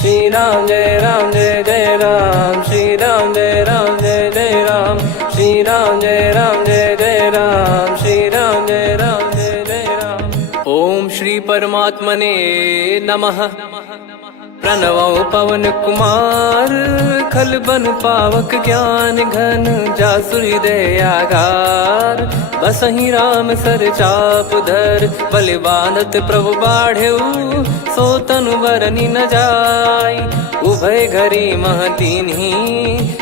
श्री राम जय जय राम, श्री राम जय जय राम, श्री राम जय जय राम, श्री राम जय जय राम। ओम श्री परमात्मने नमः। प्रणवो पवन कुमार, खल बन पावक ज्ञान घन, जासु हृदय आगार। बसहि राम सर चाप धर, बलि बांधत प्रभु बाढ़ेऊ, सो तनु बरनि न जाय। उभय घरी महतीन्ही,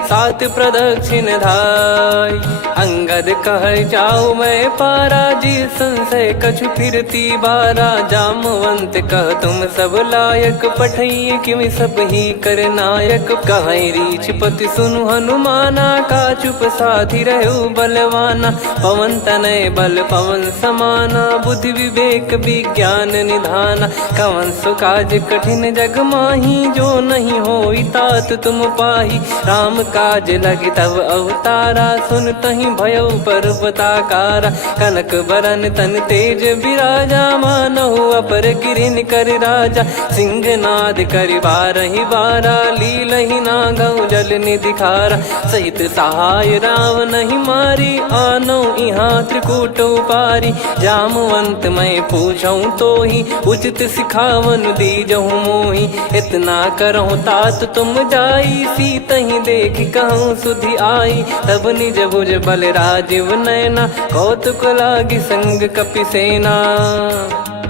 सात प्रदक्षिण धाय। अंगद कह जाऊ मैं पारा, जी संशय कछु फिरती बारा। जामवंत कह तुम सब लायक, पठई किमि सब ही कर नायक। कहीं रीछ पति सुनु हनुमाना, का चुप साधि रहु बलवाना। पवन तनय बल पवन समाना, बुद्धि विवेक विज्ञान निधाना। कवन सो काज कठिन जग माही, जो नहीं होई तात तुम पाही। राम काज लगी तब अवतारा, सुन तहि भयउ पर्वताकारा। कनक बरन तन तेज बिराजा, मानहु अपर गिरिन कर राजा। सिंहनाद करि बारहि बारा, लीलहि नागौ जल निधि खारा। सहित सहाय राम नहीं मारी, आनो इहाँ त्रिकूट उपारी। जामवंत मैं पूछऊँ तोहि, उचित सिखावन दीजहु मोहि। इतना करहु तात तुम जाई, सीतहि देख कहूँ सुधि आई। तब निज भुज बल राजीव नयना, कौतुक लागी संग कपिसेना।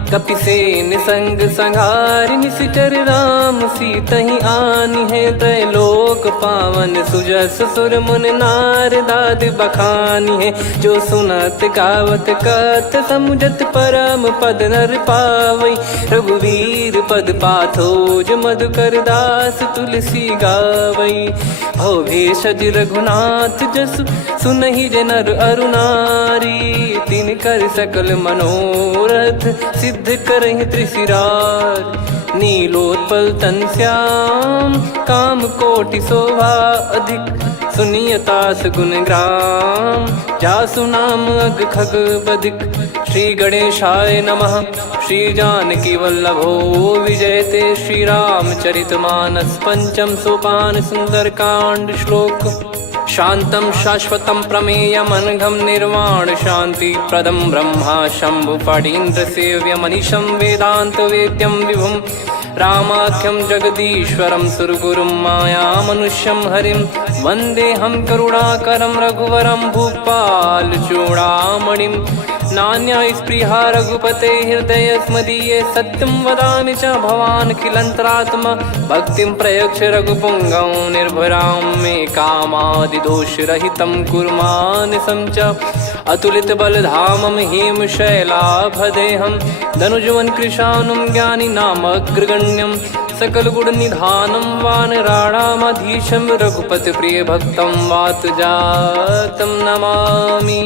कपिसेन संग संघारि, निशिचर राम सीतहि आनी है। त्रैलोक पावन सुजस सुर मुन नार, दाद बखानी है। जो सुनत गावत कथ, समुझत परम पद नर पावई। रघुवीर पद पाथोज, मधुकर दास तुलसी गावई। भव भेषज रघुनाथ जसु, सुनहि जे नर अरु नारी। तिन कर सकल मनोरथ, सिद्ध करहि त्रिशिरार। नीलोत्पल तन श्याम, काम कोटि शोभा अधिक। सुनियतास गुण ग्राम, जासु नाम अग खग बदिक। श्री गणेशाय नमः। श्री जानकी वल्लभो विजयते, श्री रामचरित मानस। पंचम सोपान सुंदर कांड श्लोक। शांतं शाश्वतं प्रमेयमनघं, निर्वाण शांति प्रदं ब्रह्मा शंभु फणीन्द्र सेव्यमनिशं। वेदांत वेद्यं विभुं रामाख्यं जगदीश्वरं, सुरगुरुं माया मनुष्यं हरिं। वन्देऽहं करुणाकरं रघुवरं, भूपाल चूडामणिं। नान्या स्पृहा रघुपते हृदय स्मदीये, सत्यं वदामि च भवान् खिलन्तरात्मा। भक्तिं प्रयच्छ रघुपुङ्गं, निर्भरां मे कामादिदोषरहितं कुर्मानिसं च। अतुलित बलधामं हेमशैलाभदेहं, धनुजवन कृशानुं ज्ञानी नामग्रगण्यं। सकल गुण निधानं वानराणामधीशं, रघुपति प्रिय भक्तं वातजातं नमामि।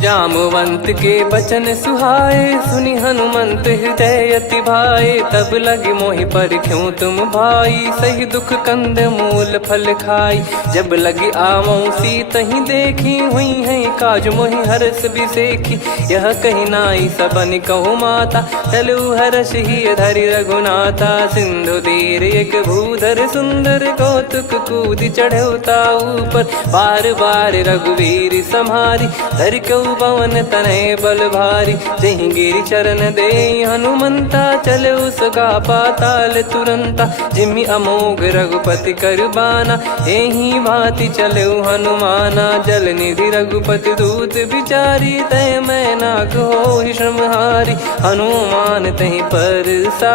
जामवंत के बचन सुहाए, सुनि हनुमंत हृदय अति भाए। तब लगे मोहि पर क्यों तुम भाई, सही दुख कंद मूल फल खाई। जब लगे आवऊं सीतहि देखी, हुई है काज मोहि हरस बिसेखी। यह कही नाई सबन कहु माता, चलु हरष ही धरि रघुनाथा। सिंधु तीर एक भूधर सुंदर, कौतुक कूद चढ़ौता ऊपर। बार बार रघुवीर सम्हारी, धर कऊ पवन तनय बल भारी। जहि गिरि चरण दे हनुमंता, चले उसका पाताल तुरंता। जिमि अमोघ रघुपति कर बाना, एहि भांति चले हनुमाना। जल निधि रघुपति दूत बिचारी, तय मैं नाग होहि श्रमहारी। हनुमान तहि परसा,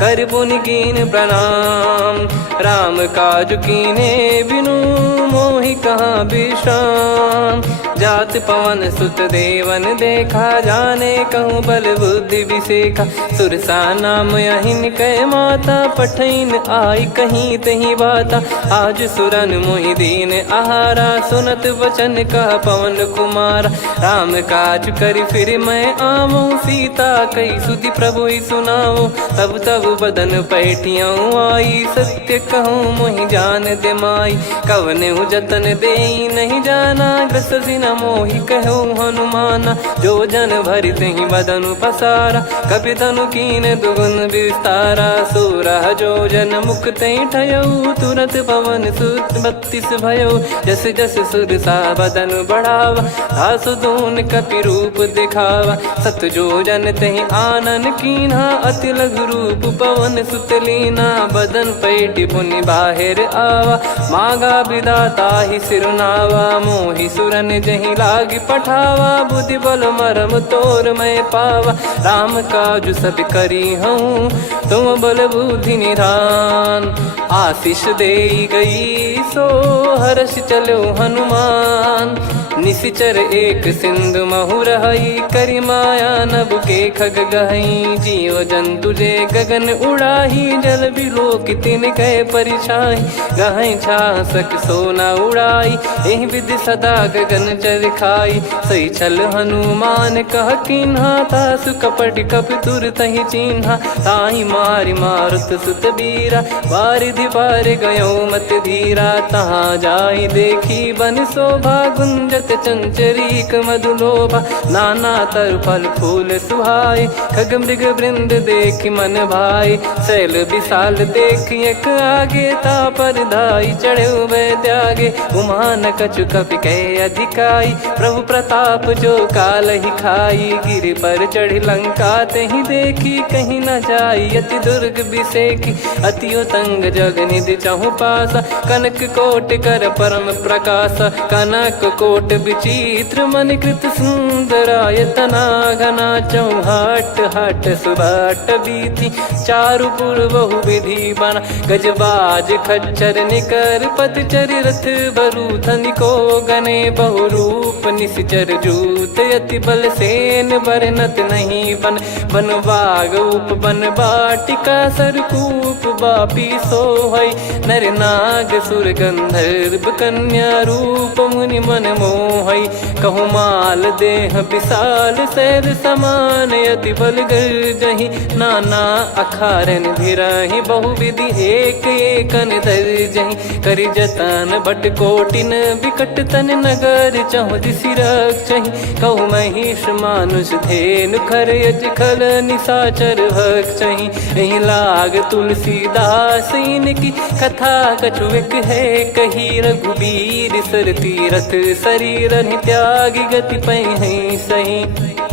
कर पुनि कीन प्रणाम। राम काज कीने बिनु, मोहि कहाँ विश्राम। जात पवन सुत देवन देखा, जाने कहूँ बल बुद्धि विसेखा। सुरसा नाम अहिन कै माता, पठैन आई कहीं तही बाता। आज सुरन मोहि दीन आहारा, सुनत वचन कह पवन कुमारा। राम काज करि फिर मैं आवऊं, सीता कई सुधि प्रभु ही सुनाओ। तब तब बदन पैठियाँ आई, सत्य कहूँ मोहि जान दे माई। कवने जतन दे नहीं जाना, ग्रसि न मोहि कहो हनुमाना। जो जन भरि तेहि बदनु पसारा, कपि तनु कीन दुगुन विस्तारा। सोरा जो जन मुख तेहि ठयऊ, तुरत पवन सुत 32 भयऊ। जस जस सुरसा बदन बढ़ावा, आसु दून कपि रूप दिखावा। सत जो जन तेहि आनन कीन्हा, अति लघु रूप पवन सुत लीना। बदन पैटि पुनि बाहिर आवा, मागा विधाता ही सिरुनावा। मोहि सुरन जहि लागी पठावा, बुद्धि बल मरम तोर मैं पावा। राम काजु सब करी हूँ, तुम बल बुद्धि निधान। आशीष देई गई सो हर्ष चलो हनुमान। निशिचर एक सिंधु महु रहई, करी माया नभ के खग गहई। जीव जंतु जे गगन उड़ाही, जल बिलोक तिन कह परिछाई। गहई छासक सोना उड़ाई, एहि विधि सदा गगन चर खाई। सही छल हनुमान कह कीन्हा, तासु कपट कप तुर तहि चिन्हा। ताहि मारि मारुत सुत बीरा, वारिधि पार गयो मत धीरा। तहाँ जाई देखी बन शोभा, गुंजत चंचरीक मधुलोभा। नाना तर फल फूल सुहाए, खग मृग वृंद देख मन भाई। शैल विशाल देख एक आगे, तापर धाई चढ़े वै त्यागे। उमान कछु कपि कह अधिकाई, प्रभु प्रताप जो काल ही खाई। गिर पर चढ़ी लंका तेहि देखी, कहीं न जाई अति दुर्ग बिसेकी। अति उतंग जग निधि चहु पासा, कनक कोट कर परम प्रकाश। कनक कोट विचित्र मन कृत सुंदरायतना। घना चौहाट हाट सुबाट बीती, चारु पुर बहु विधि बना। गजबाज खच्चर निकर पतचर, रथ बरु धनिको गने। बहु रूप निशिचर जूत, अति बल सेन बरनत नहीं बन। बन बाग उप बन बाटिका, सरकूप बापी सोहई। नर नाग सुर गंधर्व कन्या, रूप मुनि मन मोहई। कहु माल देह विशाल, शैल समान अति बल गर्जहि। नाना अखारन भिरहि, बहु विधि एक एकन दर्जहि। करि जतन बट कोटिन, बिकट तन नगर चहु दिसि रक्षहि। कहु महिष मानुष धेनु, खर यज खल निशाचर भक्षहि। एहि लाग तुलसीदास इनकी, कथा कछु एक है कही। रघुबीर सर तीरथ शरीर, त्यागी गति पै सही।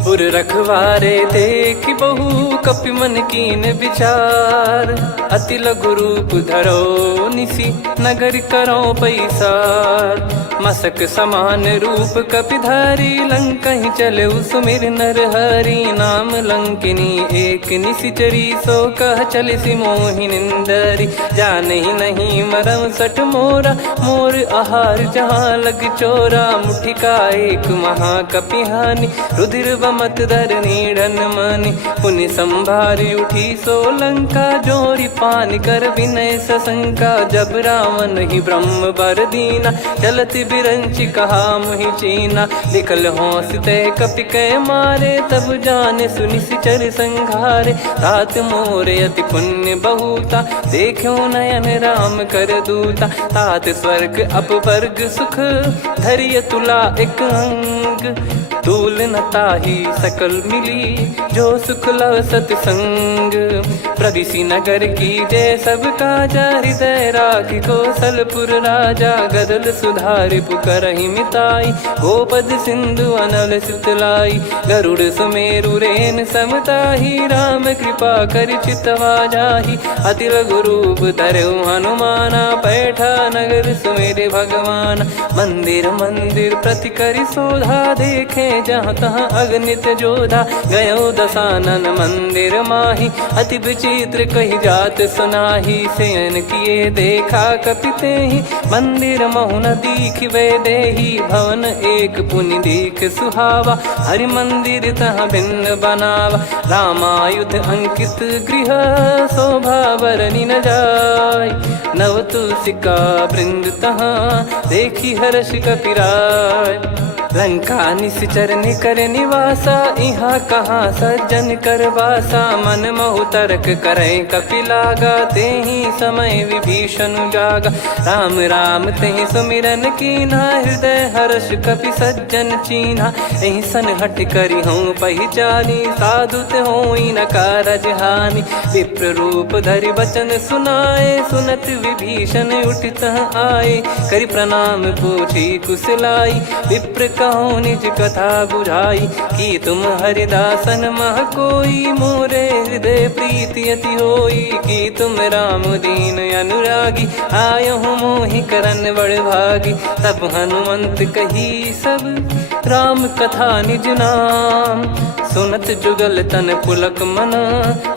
पुर रखवारे देख बहु, कपि मन कीन विचार। अति लघु रूप धरो निसी, नगर करो पैसार। मसक समान रूप कपि धारी, लंकहि चले सुमिर नर हरि। नाम लंकिनी एक निशिचरी, सो कह चलिसि मोहि निंदरी। जानहि नहीं मरम सठ मोरा, मोर आहार जहाँ लग चोरा। मुठिका एक महाकपिहानि, रुधिर बमत धरनी ढन मानि। पुनि संभारी उठी सो लंका, जोरी पान कर विनय सशंका। जब रावण ही ब्रह्म बर दीना, चलत बिरंचि कहा मुहि चीना। लिखल होंस ते कपि कै मारे, तब जाने सुनिशिचर संघारे। तात मोरे अति पुण्य बहुता, देखो नयन राम कर दूता। तात स्वर्ग अपवर्ग सुख, धरिय तुला एक अंग। तूल न ताहि सकल मिली, जो सुख लव सतसंग। प्रविशि नगर की जय सब काजा, हृदय राखि कौशलपुर राजा। गदल सुधारि पुकरहि मिताई, गोपद सिंधु अनल सितलाई। गरुड़ सुमेरु रेन समताहि, राम कृपा करि चितवा जाहि। अति लघु रूप धरऊ हनुमाना, पैठा नगर सुमेरे भगवान। मंदिर मंदिर प्रति करि शोधा, देखे जहाँ तहाँ अगणित जोधा। गयो दशानन मंदिर माही, अति विचित्र कही जात सुनाही। शयन किए देखा कपि तेहि, मंदिर महु न दीखिबे देहि। भवन एक पुनि दीख सुहावा, हरि मंदिर तहाँ भिन्न बनावा। रामायुध अंकित गृह, शोभा बरनि न जाय। नव तुलसी का वृंद तहाँ, देखी हर्ष कपिराय। लंका निश्चर निकर निवासा, इहा कहाँ सज्जन कर वासा। मन महु तर्क करे कपिलागा, तेहि समय विभीषण जागा। राम राम तेहि सुमिरन कीन्हा, हृदय हर्ष कपि सज्जन चीन्हा। एहि सन हट करि हूँ पहिचानी, साधु ते होई न कारज हानि। विप्र रूप धरि वचन सुनाए, सुनत विभीषण उठित आए। करि प्रणाम पूछी कुशलाई, विप्र कहो निज कथा बुझाई। कि तुम हरिदासन मह कोई, मोरे हृदय प्रीति अति होई। कि तुम राम दीन अनुरागी, आयहु मोहि करन बड़ भागी। तब हनुमंत कही सब राम कथा निज नाम, सुनत जुगल तन पुलक मना,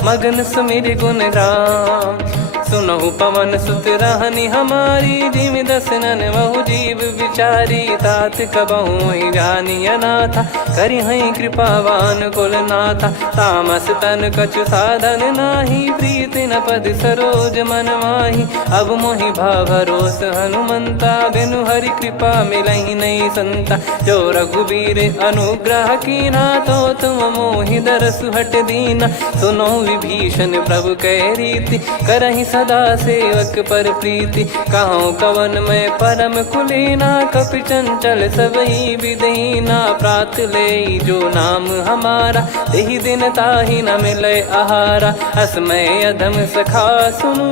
मगन सुमिर गुण राम। सुनहु पवन सुत रहनी हमारी, जिमि दसनन महु जीव विचारी। तात कबहु ही जानी अनाथा, करि हई कृपावान कुल नाथा। तामस तन कछु साधन नाही, प्रीति न पद सरोज मन माही। अब मोहि भरोस हनुमंता, बिनु हरि कृपा मिलहि नहीं संता। जो रघुबीर अनुग्रह कीन्हा, तो तुम मोहि दरसु हट दीना। सुनो विभीषण प्रभु कह रीति, करहि सदा सेवक पर प्रीति। कहूँ कवन में परम कुलीना, कपि चंचल सबही विदहीना। प्रात ले जो नाम हमारा, तेहि दिन ताहि न मिले आहारा। असमय अधम सखा सुनु,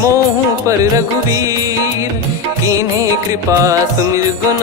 मोहु पर रघुवीर। कीन्हे कृपा सुमिर गुण,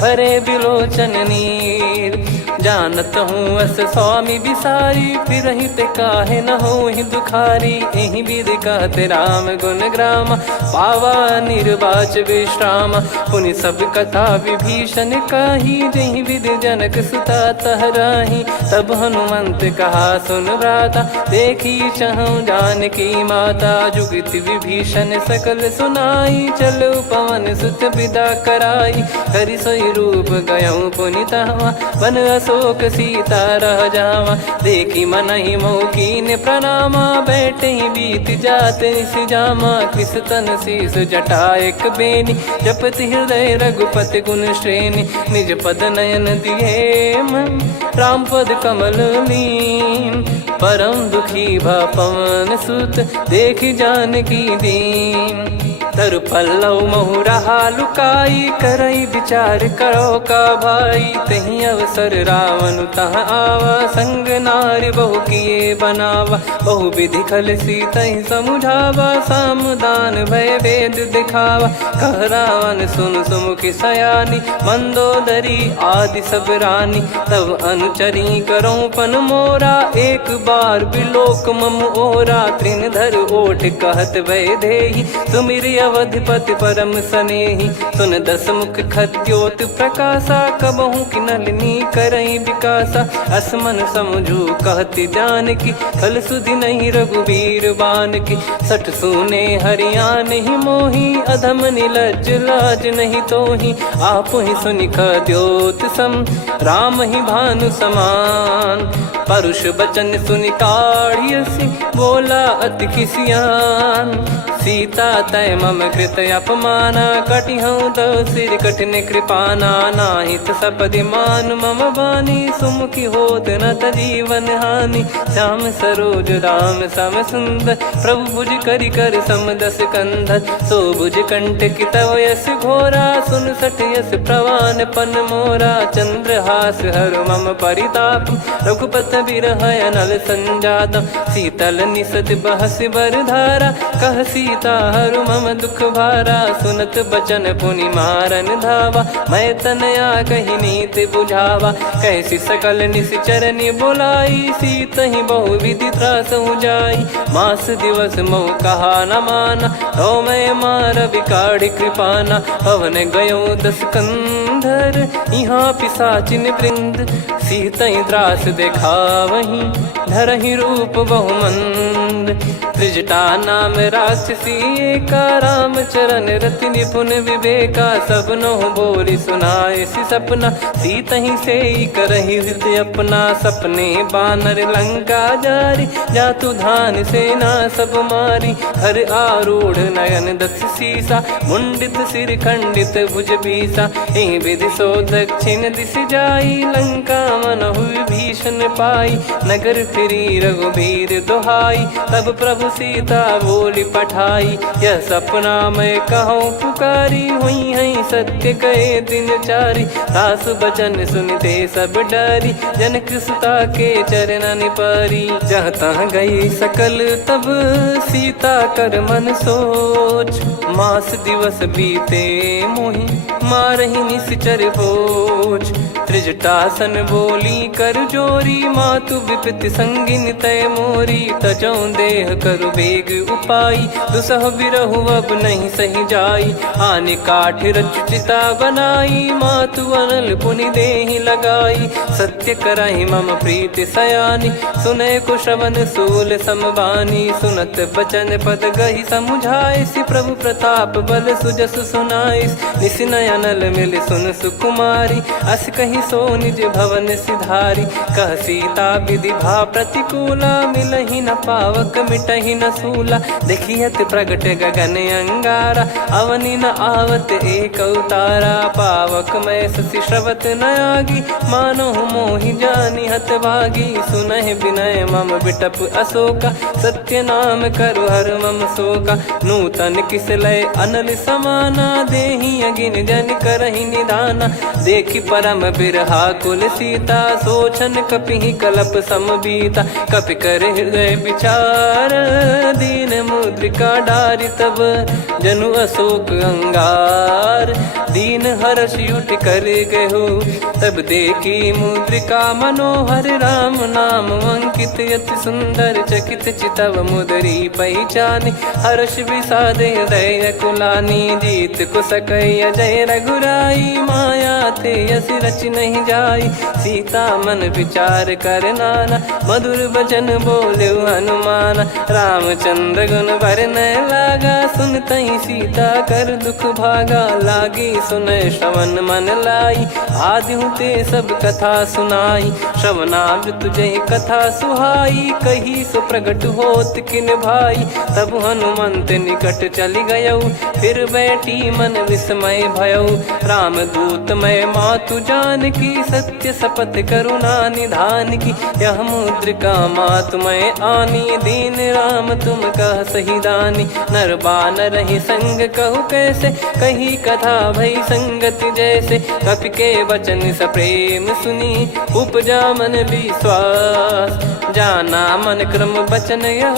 भरे बिलोचन नीर। जानत हूँ अस स्वामी बिसारी, फिरहि ते काहे न होहि दुखारी। एहि विधि कहते राम गुण ग्राम, पावा निर्वाच विश्राम। पुनि सब कथा विभीषण काही, जहि विधि जनक सुता तहराही। तब हनुमंत कहा सुन भ्राता, देखी चहु जानकी माता। जुगति विभीषण सकल सुनाई, चलो पवन सुत विदा कराई। करि सोई रूप गयऊँ पुनि तहवा, वन अशोक सीता रह जावा। देखी मनहि मोह कीन्ह प्रणामा, बैठे ही बीत जात निस जामा। कृस तन शीस जटा एक बेनी, जपति हृदय रघुपति गुण श्रेणी। निज पद नयन दिए मन, राम पद कमल लीन। परम दुखी भा पवन सुत, देखि जानकी दीन। तरु पल्लव महु रहा लुकाई, करई विचार करो का भाई। तहि अवसर रावण तह आवा, संग नारी बहु किए बनावा। बहु विधि खल सीतहि समुझावा, सामदान भय वेद दिखावा। कह रावण सुन सुमुखि सयानी, मंदोदरी आदि सब रानी। तब अनुचरी करो पन मोरा, एक बार बिलोक मम ओरा। तृण धर ओठ कहत भय देहि, सुमिर अवधिपति परम सनेहि। सुन दस मुख खद्योत प्रकाशा, कबहु कि नलिनी करई विकासा। असमन समझू कहति जानकी, खल सुधि नहीं रघुवीर बानकी। सठ सुने हरियाण ही मोही, अधम निलज्ज लाज नहीं तोही। आप ही सुनि खद्योत सम, राम ही भानु समान। परुष बचन सुनि काढ़ियसि, बोला अति किसियान। सीता तय मम कृत अपमाना, कटिहऊँ तो सिर कठिन कृपाना। नाहित सपदि मान मम बानी, सुमुखी होत न जीवन हानि। श्याम सरोज राम सम सुंदर, प्रभु भुज करि कर सम दस कंधर। सो भुज कंठ की तव यस घोरा, सुन सठ यस प्रवान पन मोरा। चंद्रहास हर मम परिताप, रघुपत बिरह अनल संजातम। शीतल निसत बहस बर धारा, कह सीता हरु मम दुख भारा। सुनत बचन पुनि मारन धावा, मैं तनया कही नीति बुझावा। कैसी सकल निश्चरनि बुलाई, सीतहि बहु विधि त्रासहु जाई। मास दिवस मोह कहा न माना, तो मैं मार बिकाढ़ि कृपाना। पवन गयो दस कंधर, यहाँ पिशाचिन वृंद। सीतहि त्रास देखावहीं, धरहि रूप बहुमंद। मंद। त्रिजटा नाम राक्षसी एका, राम चरण रति निपुण विवेका। सब नहुँ बोली सुनाए सि सपना, सीतहि से करहि हृदय अपना। सपने बानर लंका जारी, जातु धान सेना सब मारी। हर आरूढ़ नयन दस सीसा, मुंडित सिर खंडित भुज बीसा। एहि विधि सो दक्षिण दिस जाई, लंका मनहु विभीषण पाई। नगर फिरी रघुबीर दुहाई, तब प्रभु सीता बोली पठाई। यह सपना मैं कहूँ पुकारी, हुई है सत्य कहे दिन चारी। सास बचन सुनते सब डरी, जनक सुता के चरण परी। जहाँ तहाँ गई सकल तब सीता कर मन सोच। मास दिवस बीते मोहि मारहि निश्चर भोज। त्रिजटासन बोली कर जोरी, मातु विपति संगिन तय मोरी। तजौ देह करु बेग उपाई, दुसह बिरहु अब नहीं सही जाई। आने काठ रचु चिता बनाई, मातु अनल पुनि देहि लगाई। सत्य करहि मम प्रीति सयानी, सुनय को श्रवण सूल समबानी। सुनत बचन पद गहि समुझाए, सि प्रभु प्रताप बल सुजस सुनाइस। निस नयनल मिल सुन सुकुमारी, अस कहि सो निज भवन सिधारी। कह सीता विधि भा प्रतिकूला, मिलहि न पावक मिटहि न सूला। देखियत प्रगट गगन अंगारा, अवनि न आवत एक अवतारा। पावक मैं ससि श्रवत न आगी, मानो मोहि जानि हत भागी। सुनहि विनय मम बिटप अशोका, सत्य नाम करु हर मम शोका। नूतन किस लय अनल समाना, देहि अगिन जन करहि निदाना। देखि परम बिरहा कुल सीता, सोचन कपिहि कलप समबीता। कपि कर हृदय विचार, दीन मुद्रिका डारि तब। जनु अशोक अंगार, दीन हर्ष उठ कर गहु। तब देखी मुद्रिका मनोहर, राम नाम अंकित अति सुंदर। चकित चितव मुदरी पहचानी, हर्ष विषाद हृदय कुलानी। जीत को सकई अजय रघुराई, माया थे यसी रच नहीं जाई। सीता मन विचार कर नाना, मधुर बचन बोले हनुमान। रामचंद्र गुण वरनय लागा, सुनतहि सीता कर दुख भागा। लागी सुनय श्रवण मन लाई, आदिहु ते सब कथा सुनाई। श्रवणामृत जय कथा सुहाई, कही सो प्रगट होत किन भाई। तब हनुमंत निकट चली गयौ, फिर बैठी मन विस्मय भयौ। राम दूत मैं मातु जानकी, सत्य शपथ करुणा निधान की। यह मुद्रिका मातु मैं आनी, दीन राम तुम कह सही दानी। नर बानर ही संग कहु कैसे, कही कथा भई संगति जैसे। कपि के वचन सप्रेम सुनी, उपजा मन विश्वास। जाना मन क्रम बचन यह,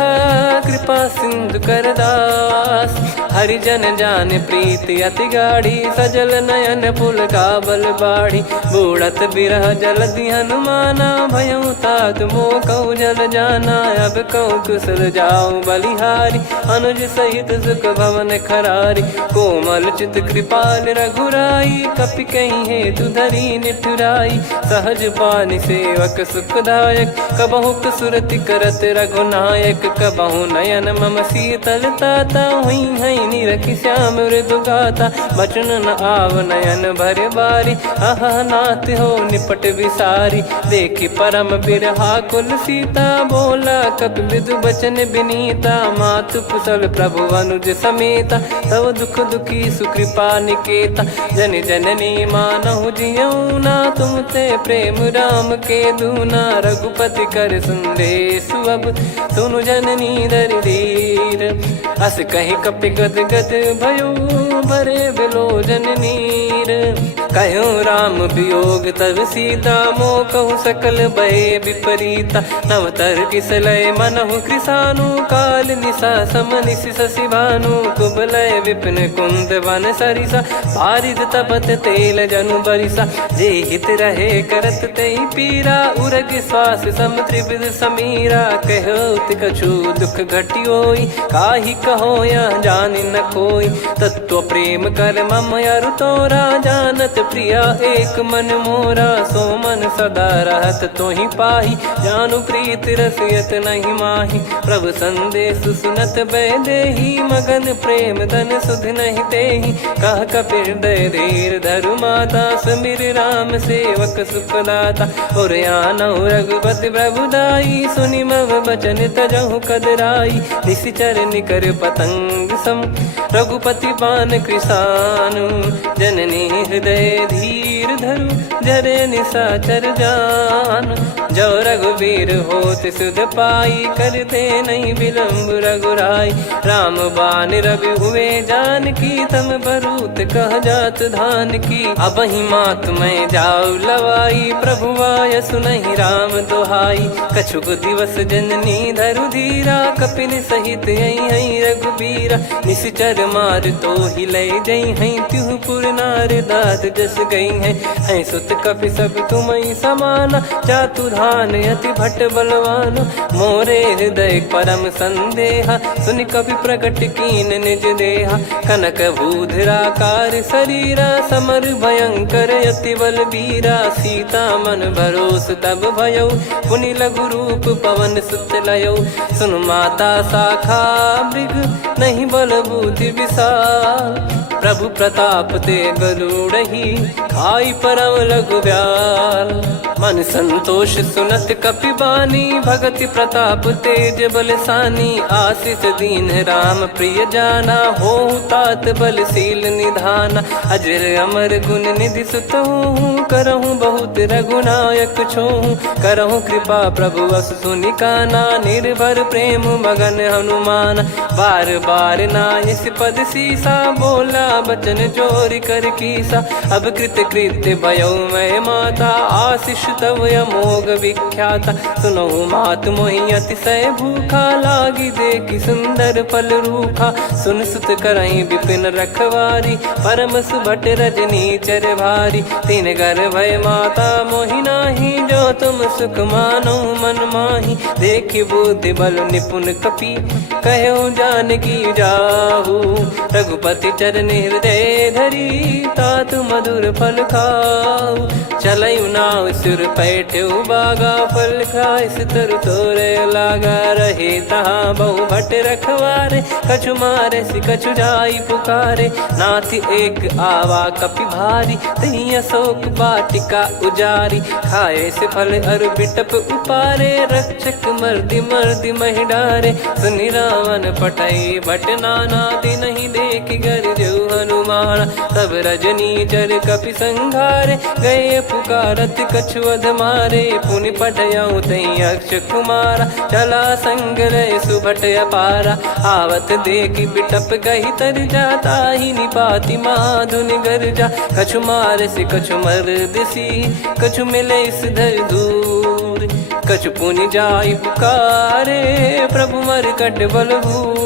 कृपा सिंधु कर दास। हरिजन जान प्रीति अति गाढ़ी, सजल नयन पुल काबल बाढ़ी। बूढ़त बिरह जलधि हनुमाना, भयउ तात मोह कहु जल जाना। अब कहु कुशल जाऊ बलिहारी, अनुज सहित सुख भवन खरारी। कोमल चित कृपाल रघुराई, कपि कहीं हेतु धरी निठुराई। सहज पानि सेवक सुखदायक, कबहु सुरति करत रघुनायक। कबहु नयन मम शीतल ताता, हुई है निरखि श्याम मृदु गाता। बचन न आव नयन भर बारी, अह नाथ हो निपट विसारी। देखि परम बिरहा कुल सीता, बोला कपि मृदु बचन बिनीता। मातु कुशल प्रभु अनुज समेता, तव दुख दुखी सुकृपा निकेता। जन जननी मानहु जियऊ ना, तुम ते प्रेम राम के दूना। रघुपति कर संदेश अब, सुनु जननी दर धीर। अस कहि कपि गद गद भयो, भरे बिलोचन नीर। कहूँ राम वियोग तब सीता, मोह कहूँ सकल भय विपरीता। नवतर किसलय मनहु कृसानु, काल निशा समनिश शशि भानु। कुबलय विपिन कुंद वन सरिसा, पारिद तपत तेल जनु बरिसा। जे हित रहे करत तेहि पीरा, उरग श्वास सम त्रिविध समीरा। कहो कछु दुख घटियोई, काहि कहो यह जानि न कोई। तत्व प्रेम कर मम अरु तोरा, जानत प्रिया एक मन मोरा। सो मन सदा रहत तोहि पाही, जानु प्रीत रसियत नहीं माही। प्रभु संदेश सुनत बैदेही, मगन प्रेम धन सुध नहीं तेहि। कह कपिर दय धीर धरु माता, समीर राम सेवक सुखदाता। और आनौ रघुपति प्रभु दाई, सुनि मव बचन तजहु कदराई। निशिचर निकर पतंग सम, रघुपति पान कृसानु। जननी हृदय धीर धरु, जरे निशाचर जान। जो रघुवीर होत सुध पाई, करते नहीं विलम्ब रघुराई। राम बान रवि हुए जानकी, तम बरूत कह जात धान की। अब ही मात मैं जाऊ लवाई, प्रभु आय सुनहि राम दुहाई। कछुक दिवस जननी धरु धीरा, कपिन सहित यही रघुबीरा। निश्चर मार तो ही लय जई हैं, त्यों पुर नार दाद जस गई हैं। सुत कपि सब तुमहि समाना, चातुधान अति भट्ट बलवान। मोरे हृदय परम संदेहा, सुनि कपि प्रकट कीन निज देहा। कनक भूधराकार शरीरा, समर भयंकर अति बलबीरा। सीता मन भरोस तब भयउ, पुनि लघु रूप पवन सुत लयउ। सुन माता शाखा मृग, नहीं बल बुद्धि विशाल। प्रभु प्रताप ते गरुड़हि, खाई परम लघु ब्याल। मन संतोष सुनत कपि बानी, भगति प्रताप तेज बलसानी। आशीष दीन राम प्रिय जाना, होहु तात बलशील निधाना। अजर अमर गुण निधि सुतहु, करहु बहुत रघुनायक छोहु। करहु कृपा प्रभु अस सुनि काना, निर्भर प्रेम मगन हनुमान। बार बार नायस पद सीसा, बोला बचन जोरि कर कीसा। अब कृत कृत्य भयो मैं माता, आशीष तव अमोघ विख्याता। सुनहु मात मोहि अतिशय भूखा, लागी देखि सुंदर फल रूखा। सुन सुत करहि विपिन रखवारी, परम सुभट रजनी चर भारी। तीन घर भय माता मोहि नाही, जो तुम सुख मानो मन माही। देखि बुद्धि बल निपुण कपि, कहो जानकी जाहू। रघुपति चरण हृदय धरी, तातु मधुर फल खाऊ। चलऊ नाव सुर पैठऊ बागा, फल खाइस तरु तोरे लागा। रहे तहाँ बहु भट रखवारे, कछु मारे सि कछु जाई पुकारे। नाथ एक आवा कपि भारी, तही अशोक वाटिका उजारी। खाए से फल अरु बिटप उपारे, रक्षक मर्दि मर्दि महि डारे। सुनि रावण पटई भट नाना, तिनहि देखि गरजऊ हनुमान। तब रजनी चर कपि संघारे, गए पुकारत कछु अध मारे। पुनि पटयऊ तई अक्ष कुमारा, चला संग रहे सुभट अपारा। आवत देखि बिटप गही तर जाता, ही निपाति माधुन गर्जा। कछु मार से कछु मर दिसी, कछु मिले इस धर दूर। कछु पुनि जाई पुकारे, प्रभु मरकट बलभूर।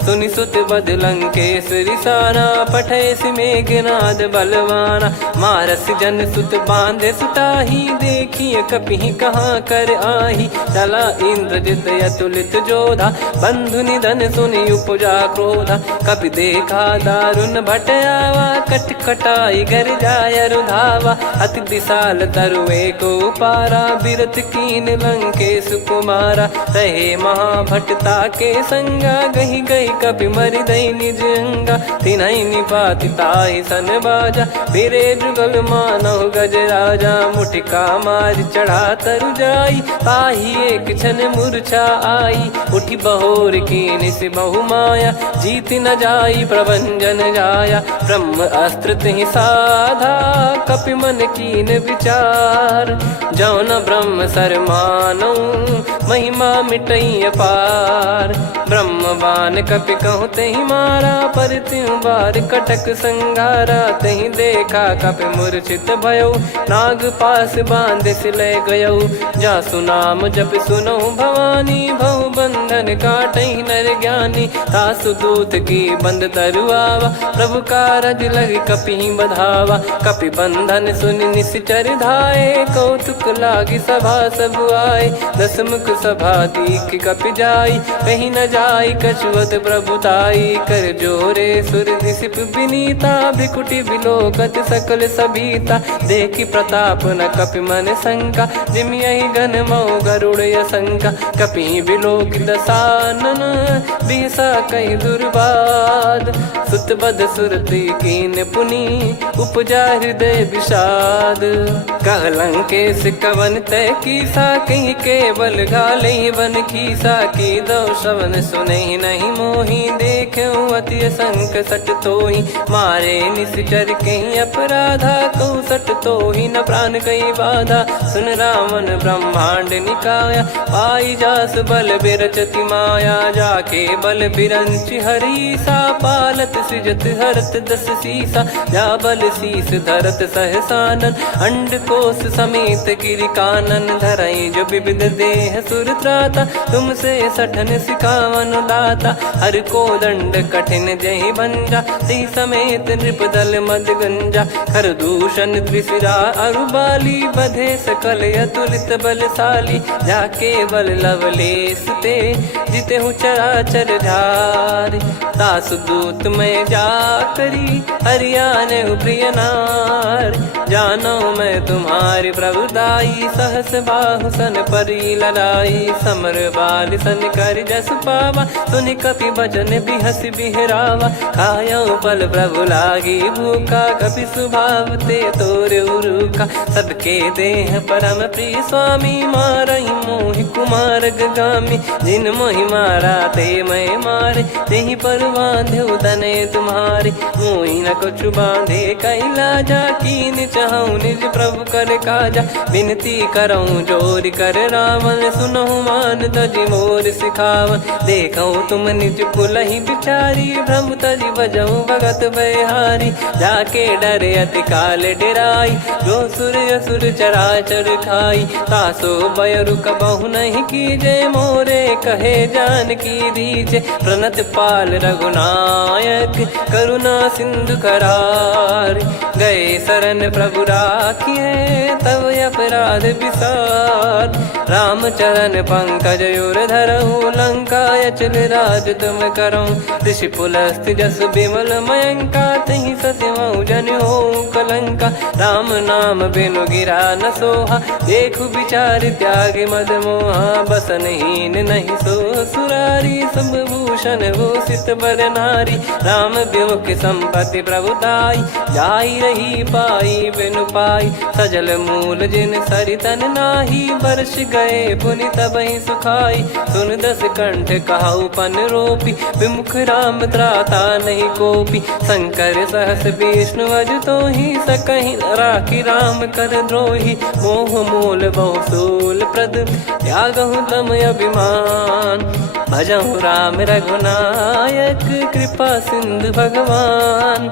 सुनि सुत बद लंकेश रिसाना, पठय मेघनाद बलवाना। मारस जन सुत बांधे सुताही, देखिए कपि कहाँ कर आही। चला इंद्रजित अतुलित जोधा, बंधु निधन सुनि उपजा क्रोधा। कपि देखा दारुण भट आवा, कट कटाई घर जाय रुधावा। अति विशाल तरुए को पारा, बिरत कीन लंकेश कुमारा। रहे महाभटता के संगा, गही गही कपि मरि दई निज अंगा। तिन्हि निपाति ताहि सन बाजा, बिरे जुगल मानव गज राजा। मुटिका मार चढ़ा तरु जाई, ताहि एक क्षण मूर्छा आई। उठि बहोर कीन से बहु माया, जीत न जाई प्रभंजन जाया। ब्रह्म अस्त्र तिहि साधा, कपि मन कीन विचार। जौ न ब्रह्म सर मानौ, महिमा मिटई अपार। ब्रह्म बान कपि कहु तहि मारा, पर त्यों बार कटक संगारा। तहि देखा कपि मूर्छित भयउ, नाग पास बांध सिलय गयउ। जासु नाम जप सुनहु भवानी, भव बंधन काटहि नर ज्ञानी। तासु दूत की बंद तरुआवा, प्रभु कारज लग कपि बधावा। कपि बंधन सुनि निश्चर धाये, कौतुक लागी सभा सब आए। दस मुख सभा दीख कपि जाई, कहीं न जाई कछुवत प्रभुताई कर जोरे सुर दिसिप विनीता भ्रिकुटी बिलोकत सकल सबीता देखी प्रताप न कपि मन शंका जिमि यही गन मऊ गरुड़ यसंका कपि बिलोक दसानन बिहसा कई दुर्बाद सुत बद सुरति कीन पुनी उपजा हृदय विषाद कहलंकेश कवन तय कीसा कहीं केवल घाले बन खीसा की दो श्रवण सुने नहीं मोही देखे अति संक सट तोही मारे निश्चर कहीं अपराधा कहूँ सट तोही न प्राण कहीं बाधा सुन रावण ब्रह्मांड निकाया पाई जास बल बिरचति माया जाके बल बिरंच हरी सा पालत सृजत हरत दस सीसा जा बल शीस धरत सहसानन अंड कोश समेत गिरि कानन धरई जो विविध देह सुर त्राता तुमसे सठन सिखावन दाता हर को दंड कठिन जहि भंजा ती समेत नृप दल मद गंजा खर दूषण त्रिशिरा अरुबाली बधे सकल अतुलित बलशाली जाके बल लवलेस ते जिते हूँ चराचर झार दास दूत में जा करी हरियाने प्रिय नार जानो मैं तुम्हारी प्रभुदाई सहस बाहु सन परी लड़ाई समर बाल सन कर जस पावा सुनि कपि भजन बिहस बिहरावा खायो बल प्रभु लागी भूखा कपि स्वभाव ते तोर उरुका सबके देह परम प्रिय स्वामी मारहि मोहि कुमार गामी जिन मोहि मारा ते मैं मारे तेहि पर बांधे तने तुम्हारे मोहि न कुछ बांधे कैलाजा कीन चाहूं निज प्रभु कर काजा विनती करऊं जोर कर रावण सुनहु मान तजि मोर सिखावन देखऊं तुम निज पुलहि बिचारी भ्रम तजि बजऊं भगत बहारी जाके डरे अति काल डेराई जो सुर असुर चराचर खाई तासो बयरु कबहु नहीं कीजे मोरे कहे जान की दीजे प्रणत पाल रघुनायक करुणा सिंधु करार गए शरण प्रभु राखिए तब अपराध विसार राम चरण पंकज उर धरहु लंका अचल राज तुम करऊं ऋषि पुलस्त जस विमल मयंका तहि सत्यमऊ जन हो कलंका राम नाम बिनु गिरा न सोहा देखु विचार त्याग मद मोहा बसनहीन नहीं सो सुरारी सब भूषण भूषित बर नारी राम विमुख संपत्ति प्रभुताई जाई रही पाई बिनु पाई सजल मूल जिन सरितन नाही वर्ष गए पुनि तबहि सुखाई सुन दस कंठ कहाऊ पन रोपी विमुख राम त्राता नहीं कोपी शंकर सहस विष्णु अज तो ही सकहि राखी राम कर द्रोही मोह मूल बहु सूल प्रद त्यागहु तम अभिमान भजहु राम रघुनायक कृपा सिंधु भगवान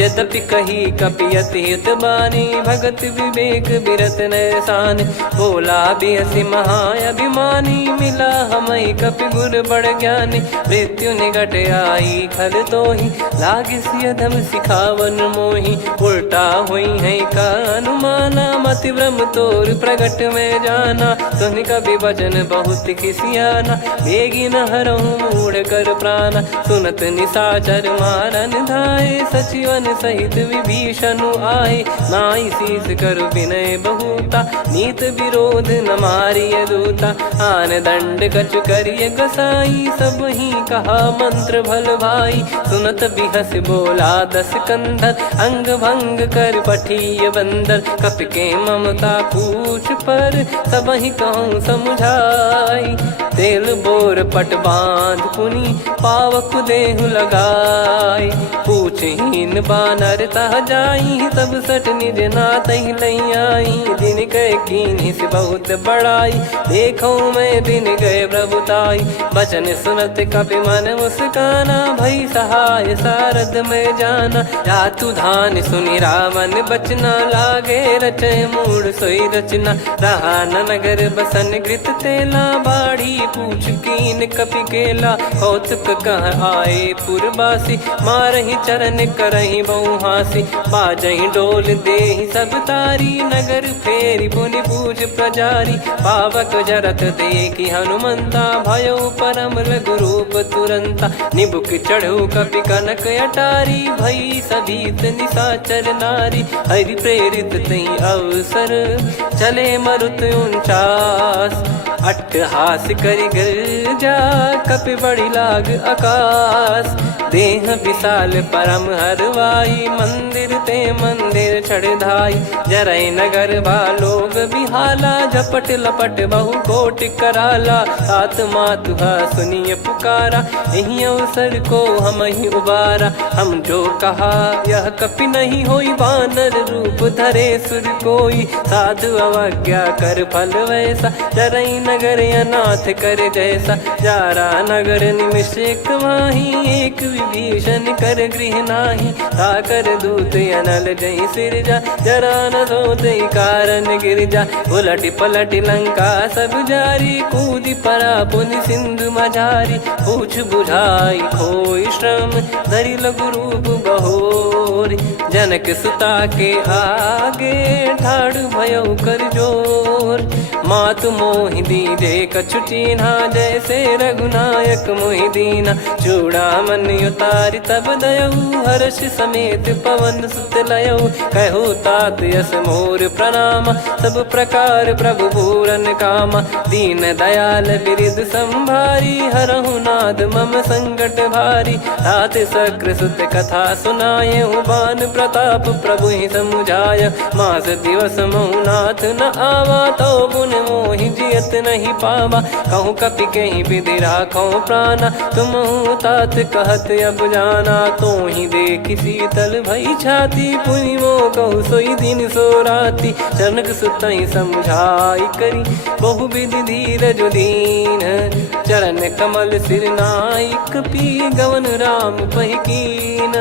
यद्यपि कही कपियति हित बानी भगत विवेक बिरत नैसान बोला बिहसी महाअभिमानी मिला हमई कपि गुर बड़ ज्ञानी मृत्यु निकट आई खल तो ही लागे सियधम सिखावन मोही उल्टा हुई है का अनुमाना मति ब्रह्म तोर प्रगट में जाना सुन कभी वचन बहुत खिसियाना बेगी न हरहु मूढ़ कर प्राणा सुनत निशाचर मारन धाये सचिवन सहित विभीषण आए नाई शीस कर विनय बहुता नीत विरोध न मारिय दूता आन दंड कछ करिय गसाई सब ही कहा मंत्र भल भाई सुनत बिहस बोला दस कंधर अंग भंग कर पठिय बंदर कप के ममता पूछ पर सब ही कहूँ समझाई तेल बोर पट बांध पुनी पावक देहु लगाई पूछहीन बानर तह जाई तब सट निज नाथ ही लई आई दिन गए कीन्ही से बहुत बड़ाई देखो मैं दिन गए प्रभुताई बचन सुनत कपि मन मुस्काना भई सहाय सारद में जाना जातु धान सुनि रावण बचना लागे रचे मूड सोई रचना रहा न नगर बसन कृत तेला बाड़ी पूछ कीन कपि केला कौतुक कह आए पुरबासी मारहि चरण करहि बहु हासी बाजही डोल देहि सब तारी नगर फेरी पुनि पूज प्रजारी पावक जरत देखी हनुमंता भयो परम लघुरूप तुरंता निबुक चढ़ऊ कपि कनक अटारी भई सभीत निशाचर नारी हरि प्रेरित तई अवसर चले मरुत 49 अट्टहास करि गर्जा कपि बड़ी लाग आकाश देह विशाल परम हरवाई मंदिर ते मंदिर चढ़धाई जरई नगर बालोग बिहाला झपट लपट बहु कोट कराला सात मातुहा सुनिय पुकारा यही अवसर को हम ही उबारा हम जो कहा यह कपि नहीं होई वानर रूप धरे सुर कोई साधु अवज्ञा कर फल वैसा जरई नगर अनाथ कर जैसा जारा नगर निमिष एक माही एक विभीषण कर गृह नाही ताकर दूत अनल जय सिरजा जरा न सोते कारण गिरजा उलट पलट लंका सब जारी कूदी परा पुनि सिंधु मझारी पूछ बुझाई खोई श्रम धरि लघु रूप बहोरी जनक सुता के आगे ठाड़ भयो कर जोर मातु मोहि दीजे कछु चिन्हा जैसे रघुनायक मोहि दीना चूड़ामन उतारि तब दयऊ हर्ष समेत पवन सुत लयऊ कहु तात यस मोर प्रणाम सब प्रकार प्रभु पूरन कामा दीन दयाल बिरिद संभारी हरहु नाद मम संकट भारी तात सक्र सुत कथा सुनाये बान प्रताप प्रभु ही समुझाय मास दिवस मौनाथ न आवा तो पुन मोहि जियत नहीं पावा कहूँ कपि कहीं विधि राखो प्राणा तुम तात कहत अब जाना तो ही देख शीतल भई छाती पुनि मो कहु सोई दिन सो राती जनक सुतई समझाई करी बहु विधि धीरज दीन चरण कमल सिर नाई कपि गवन राम पहिकीन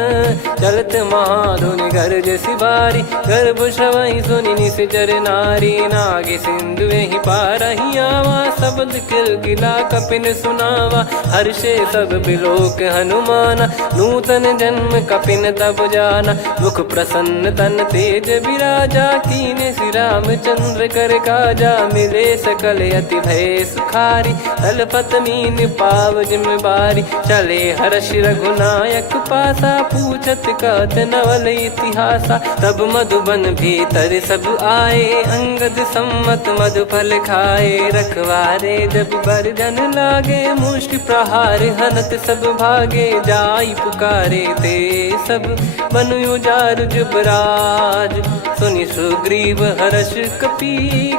चलत महाधुनि गर्ज सिबारी गर्भ श्रवई सुनि निश्चर नारी नागे सिंधु ही पारही आवा शब्द किलकिला कपिन सुनावा हर्षे सब बिलोक हनुमाना नूतन जन्म कपिन तब जाना मुख प्रसन्न तन तेज विराजा कीने श्री रामचंद्र कर काजा मिले सकल अति भय सुखारी तलपत मीन पाव जिम्मेवारी चले हर्ष रघुनायक पासा पूछत कहत नवल इतिहासा तब मधुबन भीतर सब आए अंगद सम्मत मधुफल खाए रखवारे जब बरजन लागे मुष्टि प्रहार हनत सब भागे जाई पुकारे ते सब बन उजार जुबराज सुनि सुग्रीव हर्ष कपि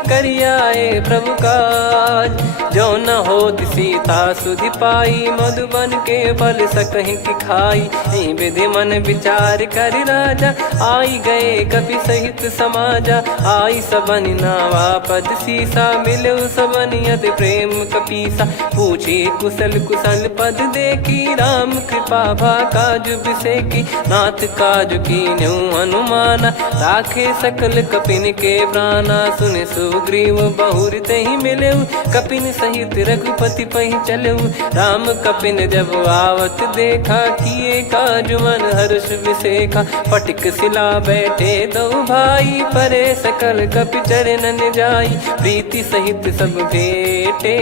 करियाए प्रभु काज जो न होत सीता सुधि पाई मधुबन के फल सकहि की खाई विधि मन विचार कर राजा आई गए कपि सहित समाजा आई सबन नावा पद सीसा मिलो सबन यद प्रेम कपीसा पूछी कुशल कुशल पद देखी राम कृपा भा काज बिसेकी नाथ काज की न्यू हनुमाना राखे सकल कपिन के प्राणा सुने सुग्रीव बहुर ते ही मिले कपिन सहित रघुपति पही चले राम कपिन जब आवत देखा किए काज मन हर्ष विसेखा पटिक सिला बैठे दो भाई परे सकल कपि चरणन जाई प्रीति सहित सब भेटे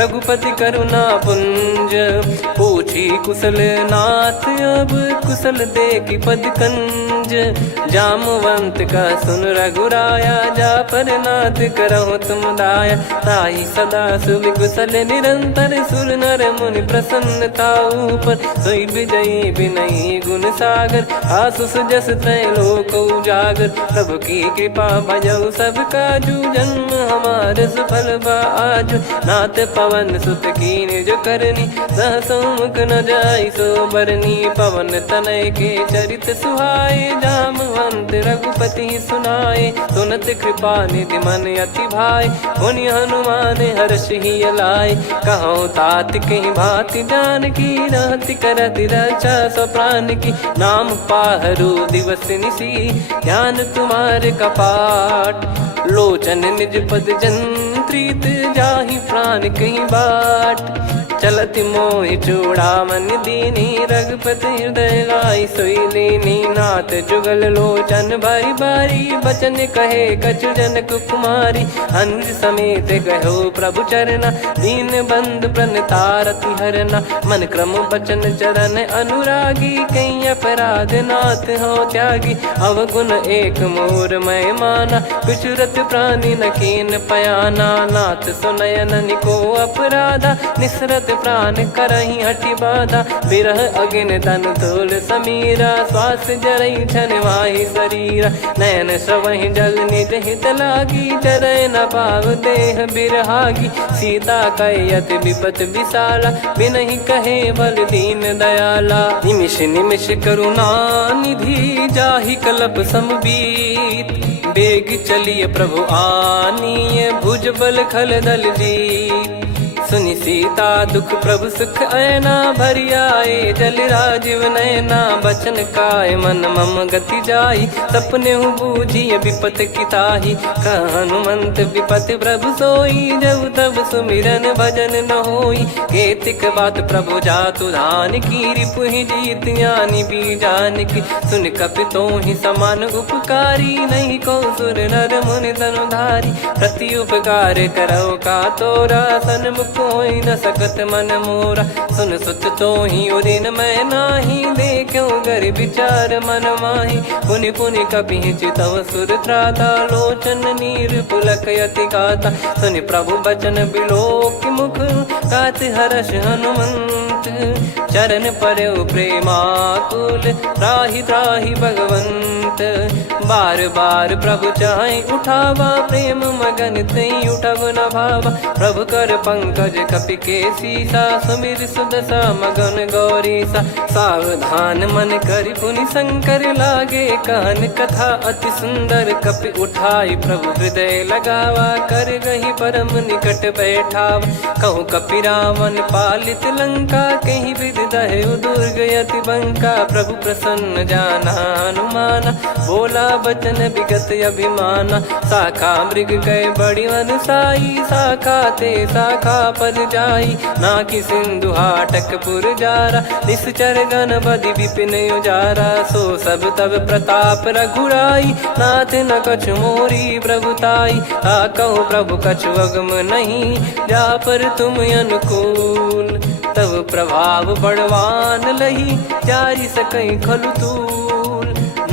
रघुपति करुणा पुंज पूछी कुशल नाथ अब कुशल देखी पद कंज जामवंत का सुन रघुराया जा पर नाथ करहु तुम दाया ताहि सदा सुविकुशल निरंतर सुर नर मुनि प्रसन्नता ऊपर सोई विजयी विनयी गुण सागर आसु सुजस तय लोक उजागर प्रभु की कृपा भजऊ सब काजू जन्म हमार सफल बा आज नाथ पवन सुत कीन जो करनी सहसो मुख न जाई सो बरनी पवन तनय के चरित सुहाए जामवंत रघुपति सुनाए सुनत कृपा निधि मन अति भाई पुनि हनुमान हर्ष ही लाए कहो तात कहीं भांति जान की रहति करति रक्षा सो प्राण की नाम पाहरु दिवस निसी ज्ञान तुम्हारे कपाट लोचन निज पद जंत्रित जाहि प्राण कहीं बाट चलत मोहि चूड़ामन दीनी रघुपति हृदय लाई सोई लीनी नाथ जुगल लोचन बारी बारी बचन कहे कछु जनक कुमारी अंज समेत गयो प्रभु चरना दीन बंद प्रण तारति हरना मन क्रम बचन चरण अनुरागी कई अपराध नाथ हो त्यागी अवगुण एक मोर मैं माना कुछुरत प्राणी न कीन पयाना नाथ सुनयन निको अपराधा निसरत प्राण करही हटि बाधा बिरह अगिन तन तोल समीरा श्वास जरई छन वाही शरीरा नयन श्रवहि जल निज हित लागी चरय न पाव देह बिरहागी सीता कयत विपत विशाला बिनहि कहे बल दीन दयाला निमिष निमिष करुणा निधि जाहि कलप समबीत बेग चलिए प्रभु आनीय भुज बल खल दल जीत सुनि सीता दुख प्रभु सुख ऐना भरि आए जल राजीव नैना बचन काय मन मम गति जाई सपने बूझी विपत किताही हनुमंत विपत प्रभु सोई जब तब सुमिरन भजन न होई केतिक बात प्रभु जातु धान की रिपुहि जीत ज्ञानी बीजान की सुन कपितो ही समान उपकारी नहीं को सुर नर मुनि तनुधारी प्रति उपकार करो का तोरा सन्मुख कोई न सकत मन मोरा सुन सुत तो ही उदिन मैं नाही देखो गर विचार मन माही पुनि पुनि कपि चितव सुर त्राता लोचन नीर पुलक यति गाता सुनि प्रभु बचन बिलोक मुख कात हर्ष हनुमंत चरण परयो प्रेमाकुल त्राहि त्राहि भगवंत बार बार प्रभु चाहे उठावा प्रेम मगन तई उठब न भावा प्रभु कर पंकज कपि के सीसा सुमिर सुदशा मगन गौरीसा सावधान मन करि पुनि शंकर लागे कहन कथा अति सुंदर कपि उठाई प्रभु हृदय लगावा कर गही परम निकट बैठावा कहूँ कपि रावण पालित लंका कहीं विद दहु दुर्ग यति बंका प्रभु प्रसन्न जाना हनुमाना बोला बचन विगत अभिमाना शाखा मृग गए बड़ी अनुसाई शाखा ते शाखा पर जाई ना कि सिंधु हाटकपुर जारा निश्चर गण बदि विपिन उजारा सो सब तब प्रताप रघुराई नाथ न कछु मोरी प्रभुताई आ कहो प्रभु कछु अगम नहीं जा पर तुम अनुकूल तब प्रभाव बड़वान लही जारी सकई खलु तूल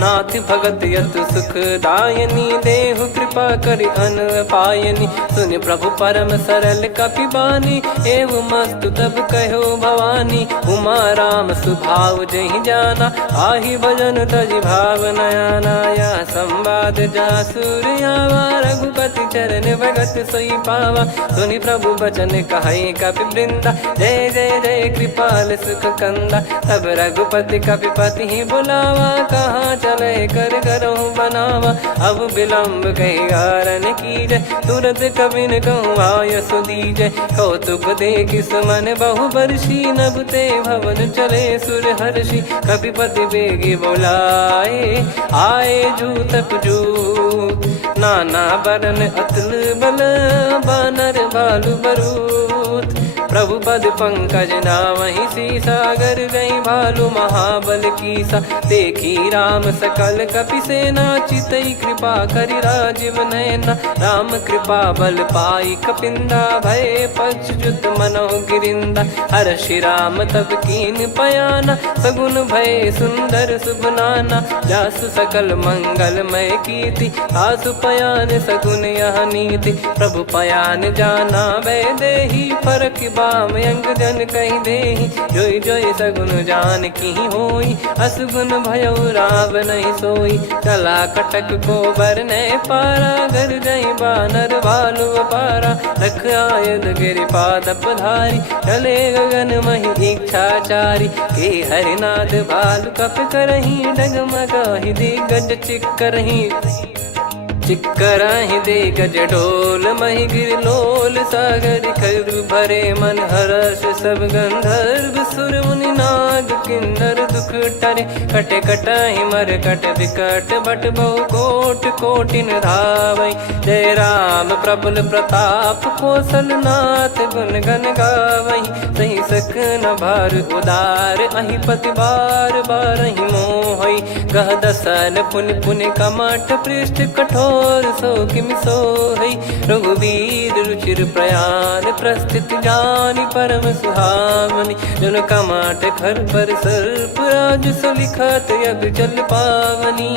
नाथ भगत यत सुख दायनी देहु कृपा करि अन पायनी सुन प्रभु परम सरल कपिबानी एव मस्तु तब कहो भवानी उमा राम सुभाव जहि जाना आहि भजन तजि भाव नयाना या संवाद जासुर आवा रघुपति चरण भगत सोई पावा सुनि प्रभु बचन कहै कपि वृंदा जय जय जय कृपाल सुख कंदा तब रघुपति कपिपति ही बुलावा कहाँ चले कर करो बनावा अब विलम्ब कही कारण कीजय तुरंत कबिन कहूँ आय सुदीजय कौतुक देख सुमन बहु बरसी नभते भवन चले सुर हर्षि कपिपति बेगी बोलाए आए जूतप जूत नाना बरन अतुल बल बानर भालु बरूत प्रभु पद पंकज नामहि सीसागर गई भालु महाबल कीसा देखी राम सकल कपि सेना चितई कृपा करि राजीव नैना राम कृपा बल पाई कपिंदा भय पक्ष जुत मनो गिरिंदा हर्षि राम तब कीन पयाना सगुन भय सुंदर सुबनाना जासु सकल मंगलमय कीर्ति आसु पयान सगुन यह नीति प्रभु पयान जाना वै देहि फरक बाम अंग जन कहीं देहि जोई जोई सगुन जान की होई असगुन भयो राव नहीं सोई चला कटक को बरने पारा घर जई बानर भालु पारा रख आयद गिरि पाद पधारी चले गगन मही इच्छाचारी के हरिनाथ भालु कप करही डगमगाहि दिग्गज चिक्करही चिक्कराहि दे गज डोल मही गिर लोल सागर खरु भरे मन हर्ष सब गंधर्व सुर मुनि नाग किन्नर दुख टरे कटे कटाई मर कट विकट बट बहु कोट कोटिन धावै जय राम प्रबल प्रताप कौशल नाथ गुण गण गावै सही सक न भार उदार अहि पति बार बार ही मोहै गह दसन पुन पुन कमठ पृष्ठ कठोर सो किमि सोहै रघुवीर रुचिर प्रयाण प्रस्थित जानि परम सुहावनि जुन कमठ खर पर सर्प राज सलिखत अब जल पावनी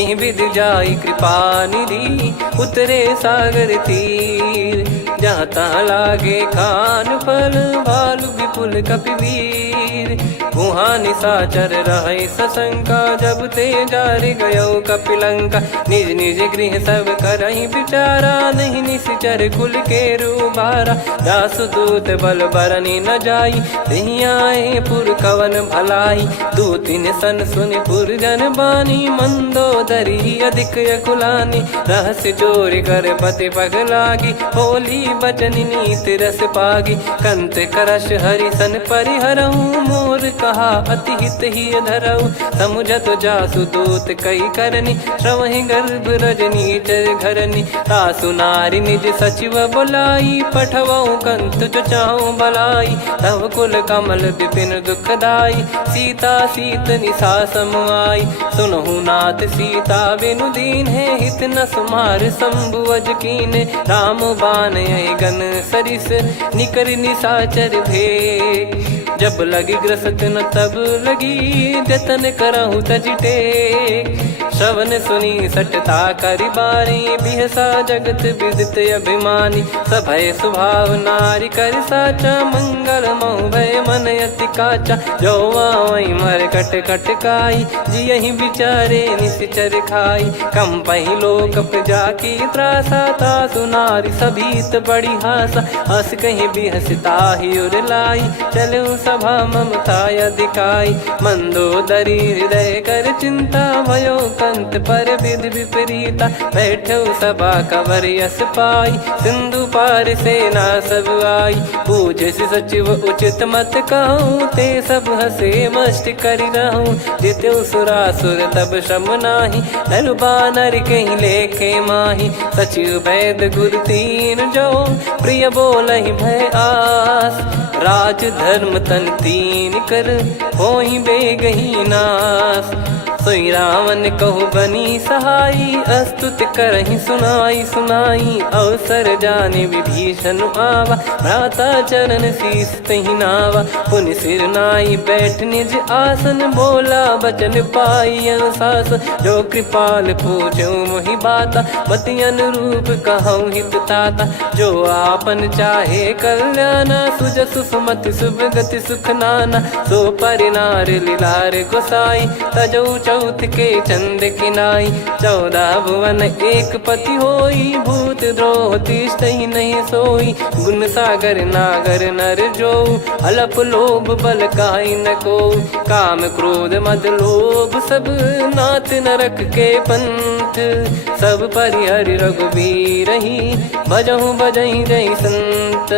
एहि विधि जाई कृपा निधि उतरे सागर तीर जहाँ तहाँ लागे खान फल भालु विपुल कपिवीर वहाँ निशाचर रहे सशंका जब ते जारि गयो कपिलंका निज निज गृह सब करहि विचारा नहीं निश्चर कुल के रूबारा दासदूत बल बरनी न जाई तेहि आए पुर कवन भलाई दू तीन सन सुनि पुर जन बानी मंदोदरी अधिक अकुलानी रहस्य चोर कर पति पग लागी होली बचन नीत रस पागी कंत करश हरि सन परिहरऊ मोर कहा अति हित ही धरऊ समुझत जासु दूत कई करनी श्रवहि गर्भ रजनी चर घरनी तासु नारी निज सचिव बुलाई पठवऊ कंत जो चाहूं बलाई तव कुल कमल विपिन दुखदाई सीता सीत निशा समाई सुनहु नाथ सीता बिनु दीन है हित न सुमार शंभु अज कीन राम बान गन सरिस निकर निशाचर भेग जब लगी ग्रसत न तब लगी जतन करहु तजिटे श्रवण सुनी सटता करि बारी बिहसा जगत विदित अभिमानी सभय स्वभाव नारी कर साचा मंगल मऊ भय मन अति काचा जो आवई मर कट कट काई जियहि विचारे निश्चर खाई कम पही लोक जाकी त्रासा तासु नारी सभीत बड़ी हासा हस कहीं बिहसता ही उर लाई चलऊ सभा ममता अधिकाई मंदोदरी हृदय कर चिंता भयो कंत पर विधि विपरीता बैठो सभा कवर यस पाई सिंधु पार सेना सब आई पूज सचिव उचित मत कहूँ ते सब हसे मस्त करि रहूं जित्यु सुरासुर तब श्रम नाही नर बानर कहीं लेखे माही सचिव वैद गुरु तीन जो प्रिय बोलहि भय आस राज धर्म तन तीन कर होई बेगही नास सोई रावण कहु बनी सहाई अस्तुत करहि सुनाई सुनाई अवसर जाने विभीषण आवा भ्राता चरण शीस तहि नावा पुनि सिर नाई बैठ निज आसन बोला बचन पाई अनुशासन जो कृपाल पूछो मोहि बाता मति अनुरूप कहूँ हित ताता जो आपन चाहे कल्याणा सुजसु सुमति शुभ गति सुख नाना सो परिनार लीलार गोसाई तजौ चौथ के चंद किनाई 14 भुवन एक पति होई भूत द्रोह तिष्ठ ही नहीं सोई गुण सागर नागर नर जो अलप लोभ बल काई न को काम क्रोध मद लोभ सब नाथ नरक के पंथ सब परिहरि रघुवीर ही भजहु भजहि जय संत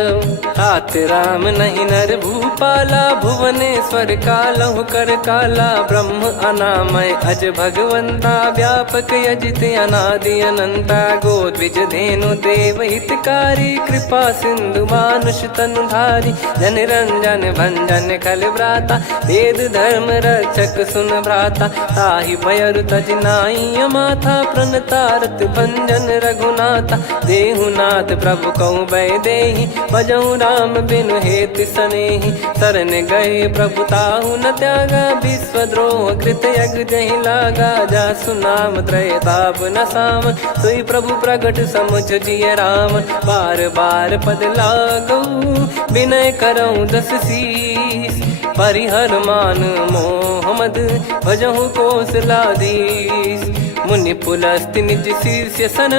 हाथ राम नहीं नर भूपाला भुवनेश्वर कालहु कर काला ब्रह्म अनामय अज भगवंता व्यापक यजित अनादि अनंता गोद्विज धेनु देव हितकारी कृपा सिंधु मानुष तनुधारी जन रंजन भंजन खल भ्राता वेद धर्म रक्षक सुन भ्राता ताहि भयरु तज नाई माथा प्रणतारत भंजन रघुनाथा देहुनाथ प्रभु कहु भय देहि भजहु राम बिनु हेत सनेहि शरण गए प्रभु ताहु न त्यागा विश्वद्रोह कृत यज्ञ जहि लागा जासु नाम त्रय ताप न साम सोई प्रभु प्रगट समुझ जिय राम बार बार पद लागऊ विनय करऊँ दस शीस परिहर मान मोह मद भजहु कौशलाधीश मुनि पुलस्त्य निज शीर्ष सन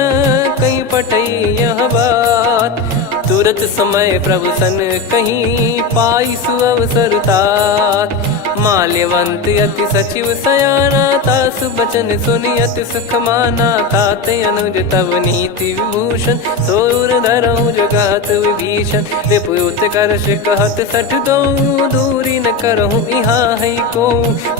कहीं पटई यह बात तुरत समय प्रभु सन कहीं पाई सुअवसर तात माल्यवंत अति सचिव सयाना, तास बचन सुनि अति सुख माना। तात अनुज तव नीति विभूषण, सोर धरहु जगत विभीषण। विपुत करश कहत सठ दो, दूरी न करहु इहाँ है को।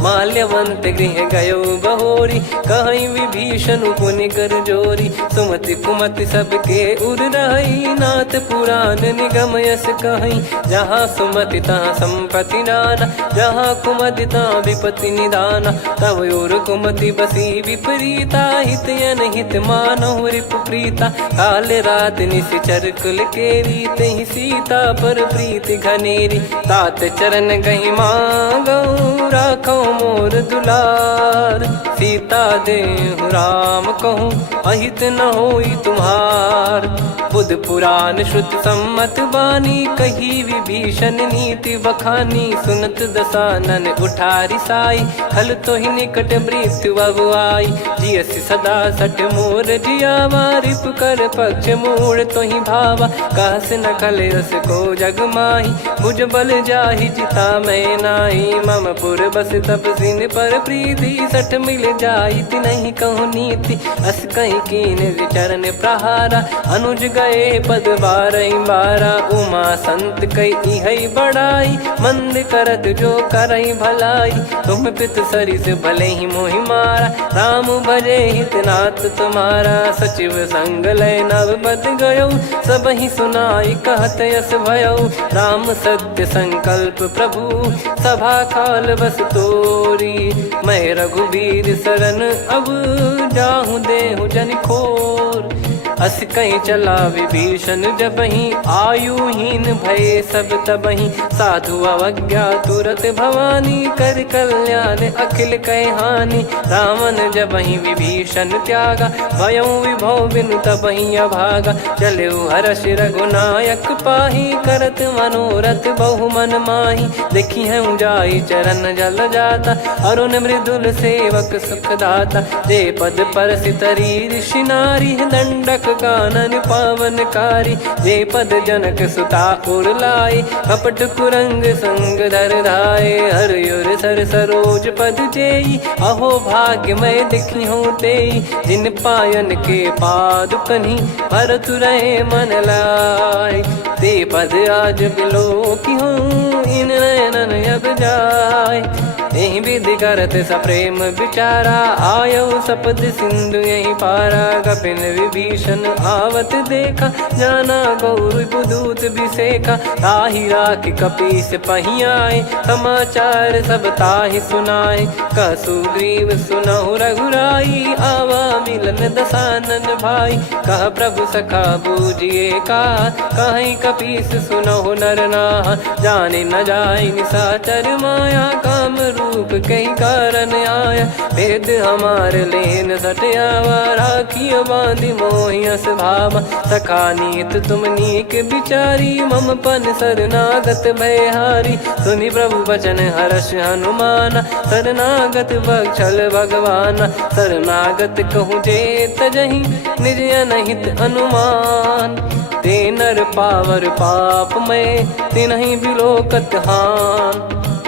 माल्यवंत गृह गयो बहोरी, कहीं विभीषण पुनि कर जोरी। सुमति कुमति सबके उर रही, नाथ पुराण निगम यस कहीं। जहाँ सुमति तहाँ संपत्ति नाना, जहाँ कुमति तहाँ विपत्ति निदाना। तव और कुमति बसी विपरीता, हित अनहित मानहु रिपु प्रीता। काल रात निशिचर कुल केरी, तहि सीता पर प्रीति घनेरी। तात चरण गहि मांगऊ, राखो मोर दुलार। सीता देहु राम कहूँ, अहित न होई तुम्हार। बुध पुराण श्रुत सम्मत बानी, कही विभीषण नीति बखानी। सुनत दसानन उठारी साई, खल तो ही निकट मृत्यु अब आई। जियसि सदा सठ मोर जियावा, रिप कर पक्ष मूड़ तो ही भावा। कहस न खल रस को जग माही, भुज बल जाहि जिता मैं नाही। मम पुर बस तप सिन पर प्रीति, सठ मिल जाई तिनहि कहूँ नीति। अस कहीं कीन चरण प्रहारा, अनुज गए पद बारही बारा। उमा संत कई इहै बड़ाई, मंद करत जो करई भलाई। तुम पित सरिस भले ही मोहि मारा, राम भजे हित नाथ तुम्हारा। सचिव संग लय नव बद गयो, सब ही सुनाई कहत यस भयो। राम सत्य संकल्प प्रभु, सभा काल बस तोरी। मैं रघुबीर शरण अब, जाहूँ देहु जन खोर। अस कहीं चला विभीषण जबहि, आयुहीन भये सब तबहि। साधु अवज्ञा तुरत भवानी, कर कल्याण अखिल कह हानि। रावण जबहि विभीषण त्यागा, भयउ विभव बिनु तबहि अभागा। चलऊ हर्ष रघुनायक पाही, करत मनोरथ बहु मन माही। देखी है जाई चरण जल जाता, अरुण मृदुल सेवक सुखदाता। जे पद परसि तरी ऋषि नारी, दंडक कानन पावनकारी। जे पद जनक सुता उर लाए, कपट कुरंग संग धर धाये। हरियुर सर सरोज पद जेई, अहो भाग्य मैं दिखी हूँ तेई। जिन पायन के पाद कन्ही, भरत रहे मन लाय। ते पद आज बिलो की हूँ, इन नयनन अब जाय। यही विधि करत सप्रेम विचारा, आयो सपद सिंधु यही पारा। कपिन विभीषण आवत देखा, जाना गौर पुदूत बिसेखा। ताहि राख कपीस पही आए, समाचार सब ताहि सुनाए। कह सुग्रीव सुनहु रघुराई, आवा मिलन दसानन भाई। कह प्रभु सखा बूझिए का, कहीं कपीस सुनहु नर नाहा। जाने न जाय निशाचर माया, काम रूप कई कारण आया। भेद हमार लेन सटयावा, राखिय बांधि मोहियस भावा। सखा नीत तुम नीक बिचारी, मम पन शरणागत भयहारी। सुनि प्रभु बचन हर्ष हनुमाना, शरणागत बक्षल भगवाना। शरणागत कहूँ जे तजहि, निज अनहित अनुमान। ते नर पावर पाप में, तिन्हि बिलोकत हान।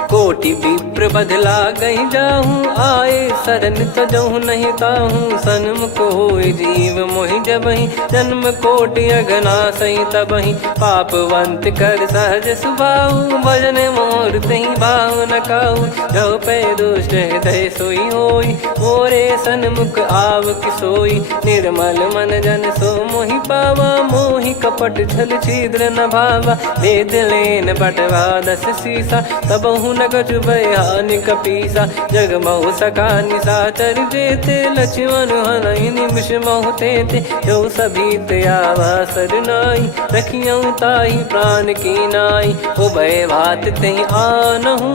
कोटि विप्र बदला गई जाहूँ, आए शरण तजहु नहीं ताहूँ। सन्मुख होय जीव मोहि जबहि, जन्म कोटि अगना सही तबहि। पापवंत कर सहज सुभाऊ, भजन मोर तहि भाव न काऊ। जो पै दुष्ट हृदय सोई होई, मोरे सन्मुख आव किसोई। निर्मल मन जन सो मोहि पावा, मोहि कपट छल छिद्र न भावा। वेद लेन बटवा दस सीसा, तबहु न कछु बयान कपीसा। जग महु सका निशाचर जेते, लक्ष्मण हनहि निमिष महु तेते। जो सभी त्यावा सरनाई, रखियऊ ताहि प्राण की नाई। उभय भात तहि आनहु,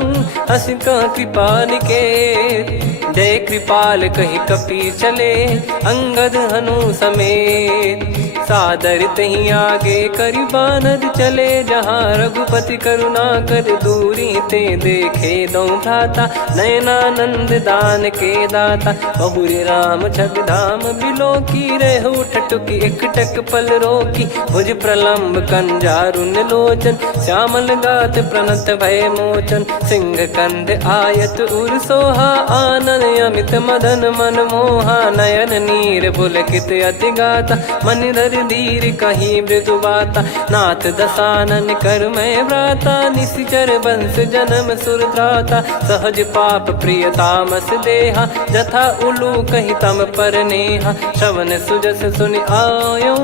हस कह कृपाल के। जय कृपाल कहि कपी चले, अंगद हनु समेत। सादर तही आगे करि बानर चले, जहाँ रघुपति करुणा कर दूरी ते देखे दो भ्राता। नयनानंद दान के दाता, बहुरे राम छग धाम बिलो की रहे ठटुकी एकटक पल रोकी, भुज प्रलम्ब कंजारुन लोचन, श्यामल गात प्रणत भय मोचन, सिंह कंध आयत उर सोहा, आनन अमित मदन मन मोहा, नयन नीर पुलकित अति गाता, मन धर धीर कहीं मृदु बाता, नाथ दसानन कर मैं व्राता, निशिचर बंस जन्म सुरत्राता, सहज पाप प्रिय तामस देहा, जथा उलू कही तम पर नेहा, श्रवण सुजस सुनि आयो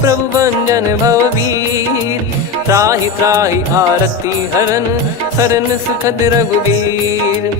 प्रभु भंजन भववीर, त्राहि त्राहि आरती हरन शरण सुखद रघुवीर,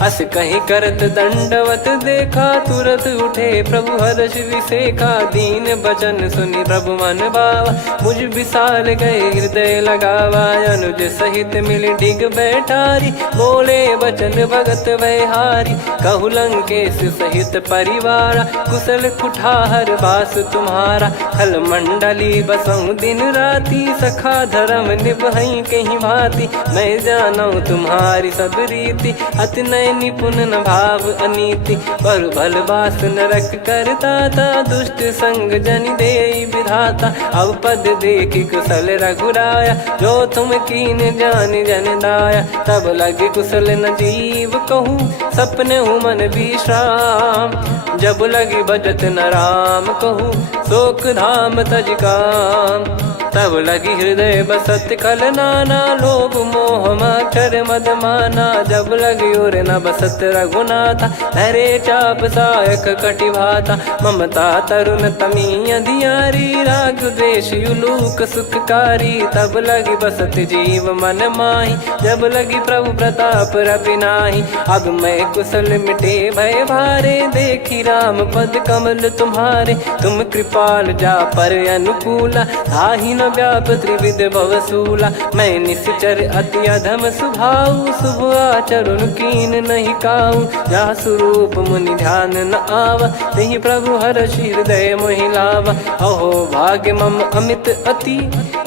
अस कहीं करत दंडवत देखा, तुरत उठे प्रभु हर्ष विसेखा, दीन बचन सुनि प्रभु मन भावा, मुझ विशाल गए हृदय लगावा, अनुज सहित मिल डिग बैठारी, बोले बचन भगत वैहारी, कहु लंकेश सहित परिवारा, कुशल कुठार बास तुम्हारा, खल मंडली बसऊं दिन राती, सखा धर्म निभई कहीं भांति, मैं जानू तुम्हारी सब रीति, अति नय निपुण न भाव अनीति, पर भल बास नरक करता था, दुष्ट संग जन दे विधाता, अब पद देखी कुशल रघुराया, जो तुम कीन जान जन दाया, तब लगे कुशल न जीव कहूँ, सपने हूँ मन विश्राम, जब लगी भजत न राम कहूँ, शोक धाम तज काम, तब लगी हृदय बसत खल नाना, लोभ मोह मक्षर मद माना, जब लगी और न बसत रघुनाथा, धरे चाप सायक कटि भाता, ममता तरुण तमी अधियारी, राग द्वेष युलूक सुखकारी, तब लगी बसत जीव मन माही, जब लगी प्रभु प्रताप रविनाही, अब मैं कुशल मिटे भय भारे, देखी राम पद कमल तुम्हारे, तुम कृपाल जा पर अनुकूला, ताहि न व्याप त्रिविध भवसूला, मैं निश्चर अति अधम सुभाऊ, शुभ आचरण कीन नहीं काऊ, जा स्वरूप मुनि ध्यान न आवा, तेहि प्रभु हर्ष हृदय मोहि लावा, अहो भाग्य मम अमित अति,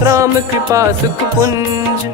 राम कृपा सुख पुंज,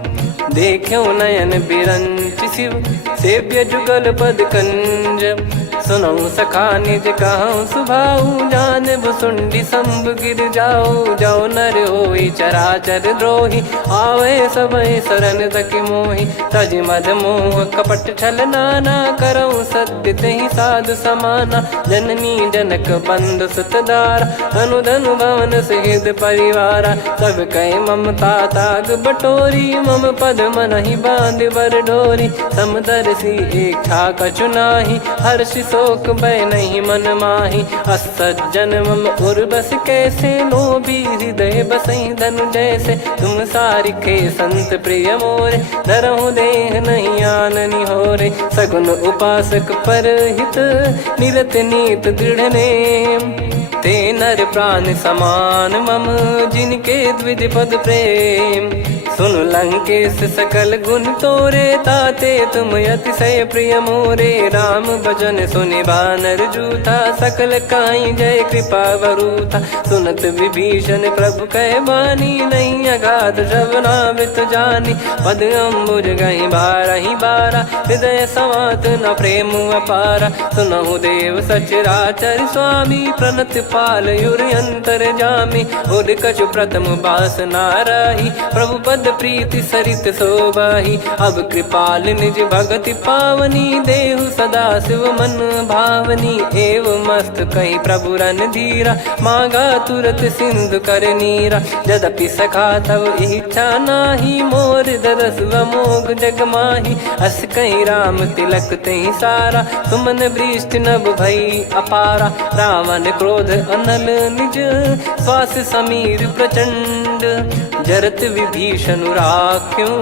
देखो नयन बिरंच शिव, सेव्य जुगल पद कंज, सुनऊ सखा निज कहूँ सुभाऊ, जान भुसुंडी संभ गिर जाओ, जाओ नर होई चराचर द्रोही, आवे सबय शरण तक मोहि, तज मद मोह कपट छल नाना, करऊँ सत्य तेहि साधु समाना, जननी जनक बंधु सुतदारा, धनु धनु भवन सहित परिवारा, सब कहे ममता ताग बटोरी, मम पद मनहि बांध बर डोरी, समदर्शी इच्छा कछु नाही, हर्ष शोक भय नहीं मन माही, असज्जन मम उर्वश कैसे, लोभी हृदय बसई धनु जैसे, तुम सारिखे संत प्रिय मोरे, धरहु देह नहीं आननि होरे, सगुन उपासक पर हित, निरत नीत दृढ़ नेम, ते नर प्राण समान मम, जिनके द्विज पद प्रेम, सुन लंकेश सकल गुण तोरे, ताते तुम अतिशय प्रिय मोरे, राम भजन सुनि बानर जूथा, सकल काई जय कृपा वरूथा, सुनत विभीषण प्रभु कह बानी, नहीं अगाध श्रवणामृत जानी, पद अम्बुज गहि बारहि बारा, हृदय समात न प्रेम अपारा, सुनहु देव सचराचर स्वामी, प्रणत पाल युर अंतर जामी, उद कछु प्रथम बास नाराही, प्रभु पद प्रीति सरित शोभाही, अब कृपाल निज भगति पावनी, देहु सदा शिव मन भावनी, एव मस्त कहीं प्रभु रन धीरा, मांगा तुरत सिंधु कर नीरा, यद्यपि सखा तब इच्छा नाही, मोर दरस मोग जग माही, अस कहीं राम तिलक तहि सारा, सुमन वृष्टि नभ भई अपारा, रावण क्रोध अनल निज, श्वास समीर प्रचंड, जरत विभीषण राख्यों,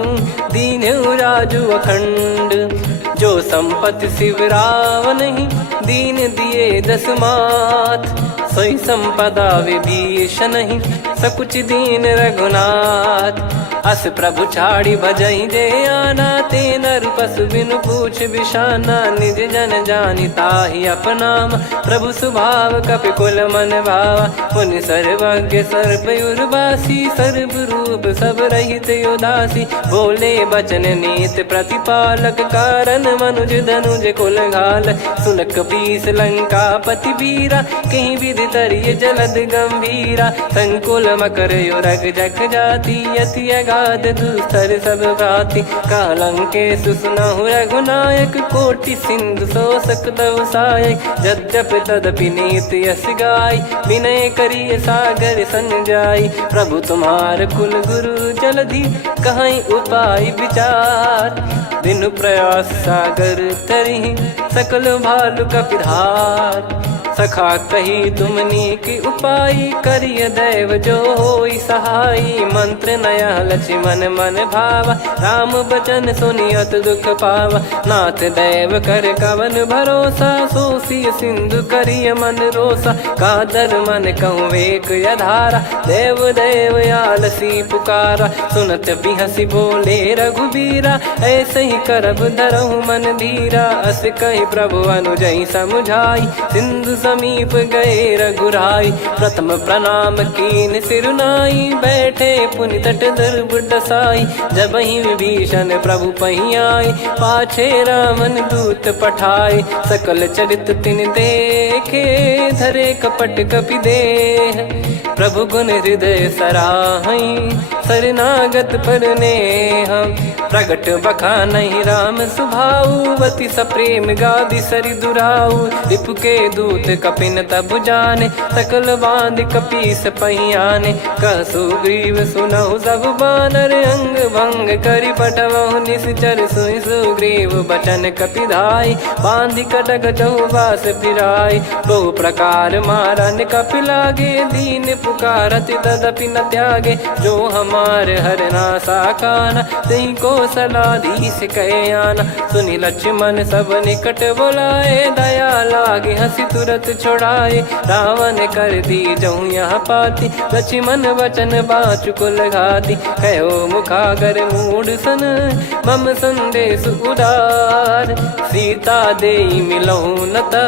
दीन्हु राजु अखंड, जो संपत्ति शिव रावण ही, दीन दिए दस मात, सोई संपदा विभीषण ही, सकुच दीन रघुनाथ। अस प्रभु छाड़ी भजई जे आना, ते नर पशु बिनु पूछ बिशाना। निज जन जानि ताहि अपनाम, प्रभु स्वभाव कपि कुल मन भावा। मुनि सर्वज्ञ सर्वयुर्वासी, सर्व रूप सब रहित उदासी। बोले बचन नीत प्रतिपालक, कारण मनुज धनुज कुल घाल। सुनक पीस लंका पति वीरा, कहीं विधि तरिय जलद गंभीरा। संकुल मकर युरग जग जाति, यति अगाध दुस्तर सब भांति। कालंकेश सुनहु रघुनायक, कोटि सिंधु शोषक तव सहायक। यद्यप तदपि नीत यस गाय, विनय करिय सागर सन जाई। प्रभु तुम्हार कुल गुरु जलधि, कहीं उपाय विचार। बिनु प्रयास सागर तरिहि, सकल भालु कपिधार। सखा कही तुमनी की उपाय, करिय दैव जो होई सहाई। मंत्र नया लक्ष्मण मन भावा, राम बचन सुनियत दुख पावा। नाथ दैव कर कवन भरोसा, सोसिय सिंधु करिय मन रोसा। कादर मन कहूँ एक यधारा, देव देव आलसी पुकारा। सुनत बिहसी बोले रघुबीरा, ऐसे ही करब धरहु मन धीरा। अस कही प्रभु अनुजई समुझाई, सिंधु समीप गए रघुराई। प्रथम प्रणाम कीन सिरुनाई, बैठे पुनि तट दर्भ डसाई। जब ही विभीषण प्रभु पही आए, पाछे रामन दूत पठाए। सकल चरित तिन देखे, धरे कपट कपि देह। प्रभु गुण हृदय सराहई, शरणागत पर नेह। प्रगट बखानहि राम सुभाऊ, बति सप्रेम गादि सरि दुराऊ। रिपु के दूत कपिन तब जाने, सकल बांध कपीस पहियाने। कह सुग्रीव सुनहु सब बानर, अंग भंग करि पठवहु निश्चर। सुनि सुग्रीव बचन कपिधाई, बांधि कटक चहुबास फिराई। बहु प्रकार मारन कपि लागे, दीन पुकारत तदपि न त्यागे। जो हमार हरना साकाना, तई को सलाधीश कहे आना। सुनि लक्ष्मण सब निकट बोलाए, दया लागे हंसी तुरत छोड़ाए। रावण कर दी जहूँ यहाँ पाती, लक्ष्मण वचन बाचु कुल घाती। कहो मुखागर मूढ़ सन, मम संदेश उदार। सीता देई मिलहु नता,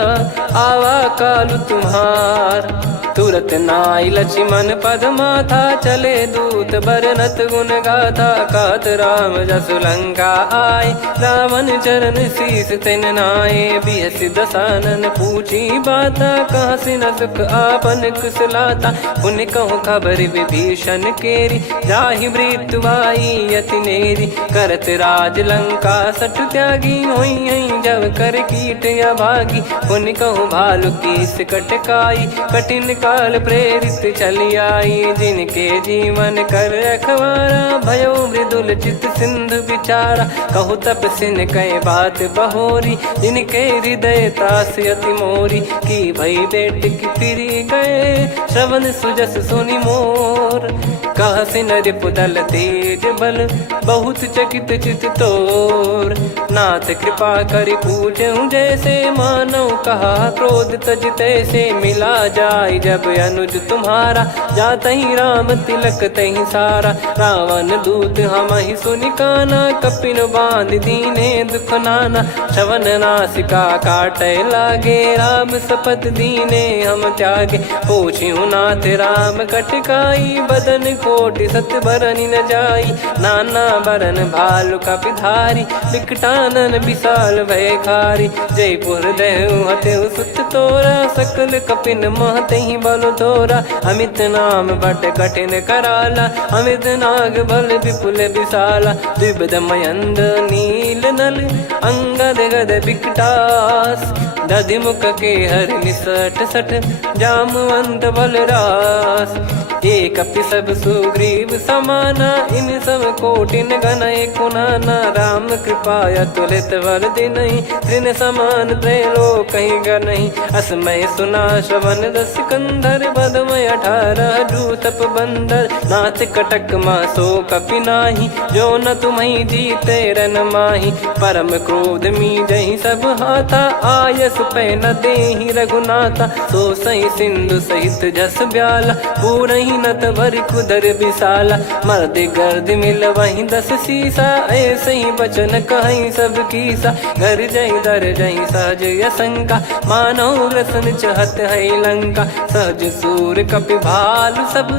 आवा कालु तुम्हार। तुरत नाई लक्ष्मण पद माथा, चले दूत बरनत गुण गाथा। कहत राम जसु लंका आए, रावण चरण शीस तिन नाये। बिहस दसानन पूछी बाता, कहाँ से न सुख आपन कुशलाता। पुन कहूँ खबर विभीषण केरी, जाहि मृत्यु आई यति नेरी। करत राज लंका सठ त्यागी, होई जब कर कीट अभागी। पुन कहूँ भालु कीस कटकाई, कठिन काल प्रेरित चली आई। जिनके जीवन कर रखवारा, भयो मृदुल चित सिंधु विचारा। कहु तपसिन कई बात बहोरी, जिनके हृदय तास अति मोरी। की भई बेट की फिरी गए, श्रवण सुजस सुनि मोर। कह सिन रिपुदल तेज बल, बहुत चकित चित तोर। नाथ कृपा करि पूजहु जैसे, मानव कहा क्रोध तज तैसे। मिला जाय जब अनुज तुम्हारा, जातहि राम तिलक तहि सारा। रावण दूत हमहि सुनि काना, कपिन बांध दीने दुख नाना। श्रवण नासिका काटय लागे, राम शपथ दीने हम त्यागे। पूछिहु नाथ राम कटकाई, बदन कोटि सत बरनि न जाई। नाना बरन भालु कपिधारी, विकटानन विशाल भयखारी। जयपुर देहु हतेहु सुत तोरा, सकल कपिन महतहि बल तोरा। अमित नाम बट कठिन कराला, अमित नाग बल विपुल विशाला। द्विविध मयंद नील नल, अंगद गद विकटास। दधिमुख के हर निसठ सठ, जामवंत बलरास। एक अपि सब सुग्रीव समाना, इन सब कोटिन गनय कुनाना। राम कृपा अतुलित बल दिनहि, तृण समान त्रैलोकहि गनहि। असमय सुना श्रवण रस कंधर, बदमय 18 जूतप बंदर। नाथ कटक मासो कपि नाही, जो न तुम्हि जीते रन माही। परम क्रोध मी जहि सब हाथा, आय पास पै न देहि रघुनाथा। सो सही सिंधु सहित जस ब्याला, पूरही नत भर कुदर विशाला। मर्द गर्द मिल वहीं 10 सीसा, ऐसे ही बचन कहीं सब कीसा। घर जई दर जई सहज असंका, मानो ग्रसन चहत है लंका। सहज सूर कपि भालु सब,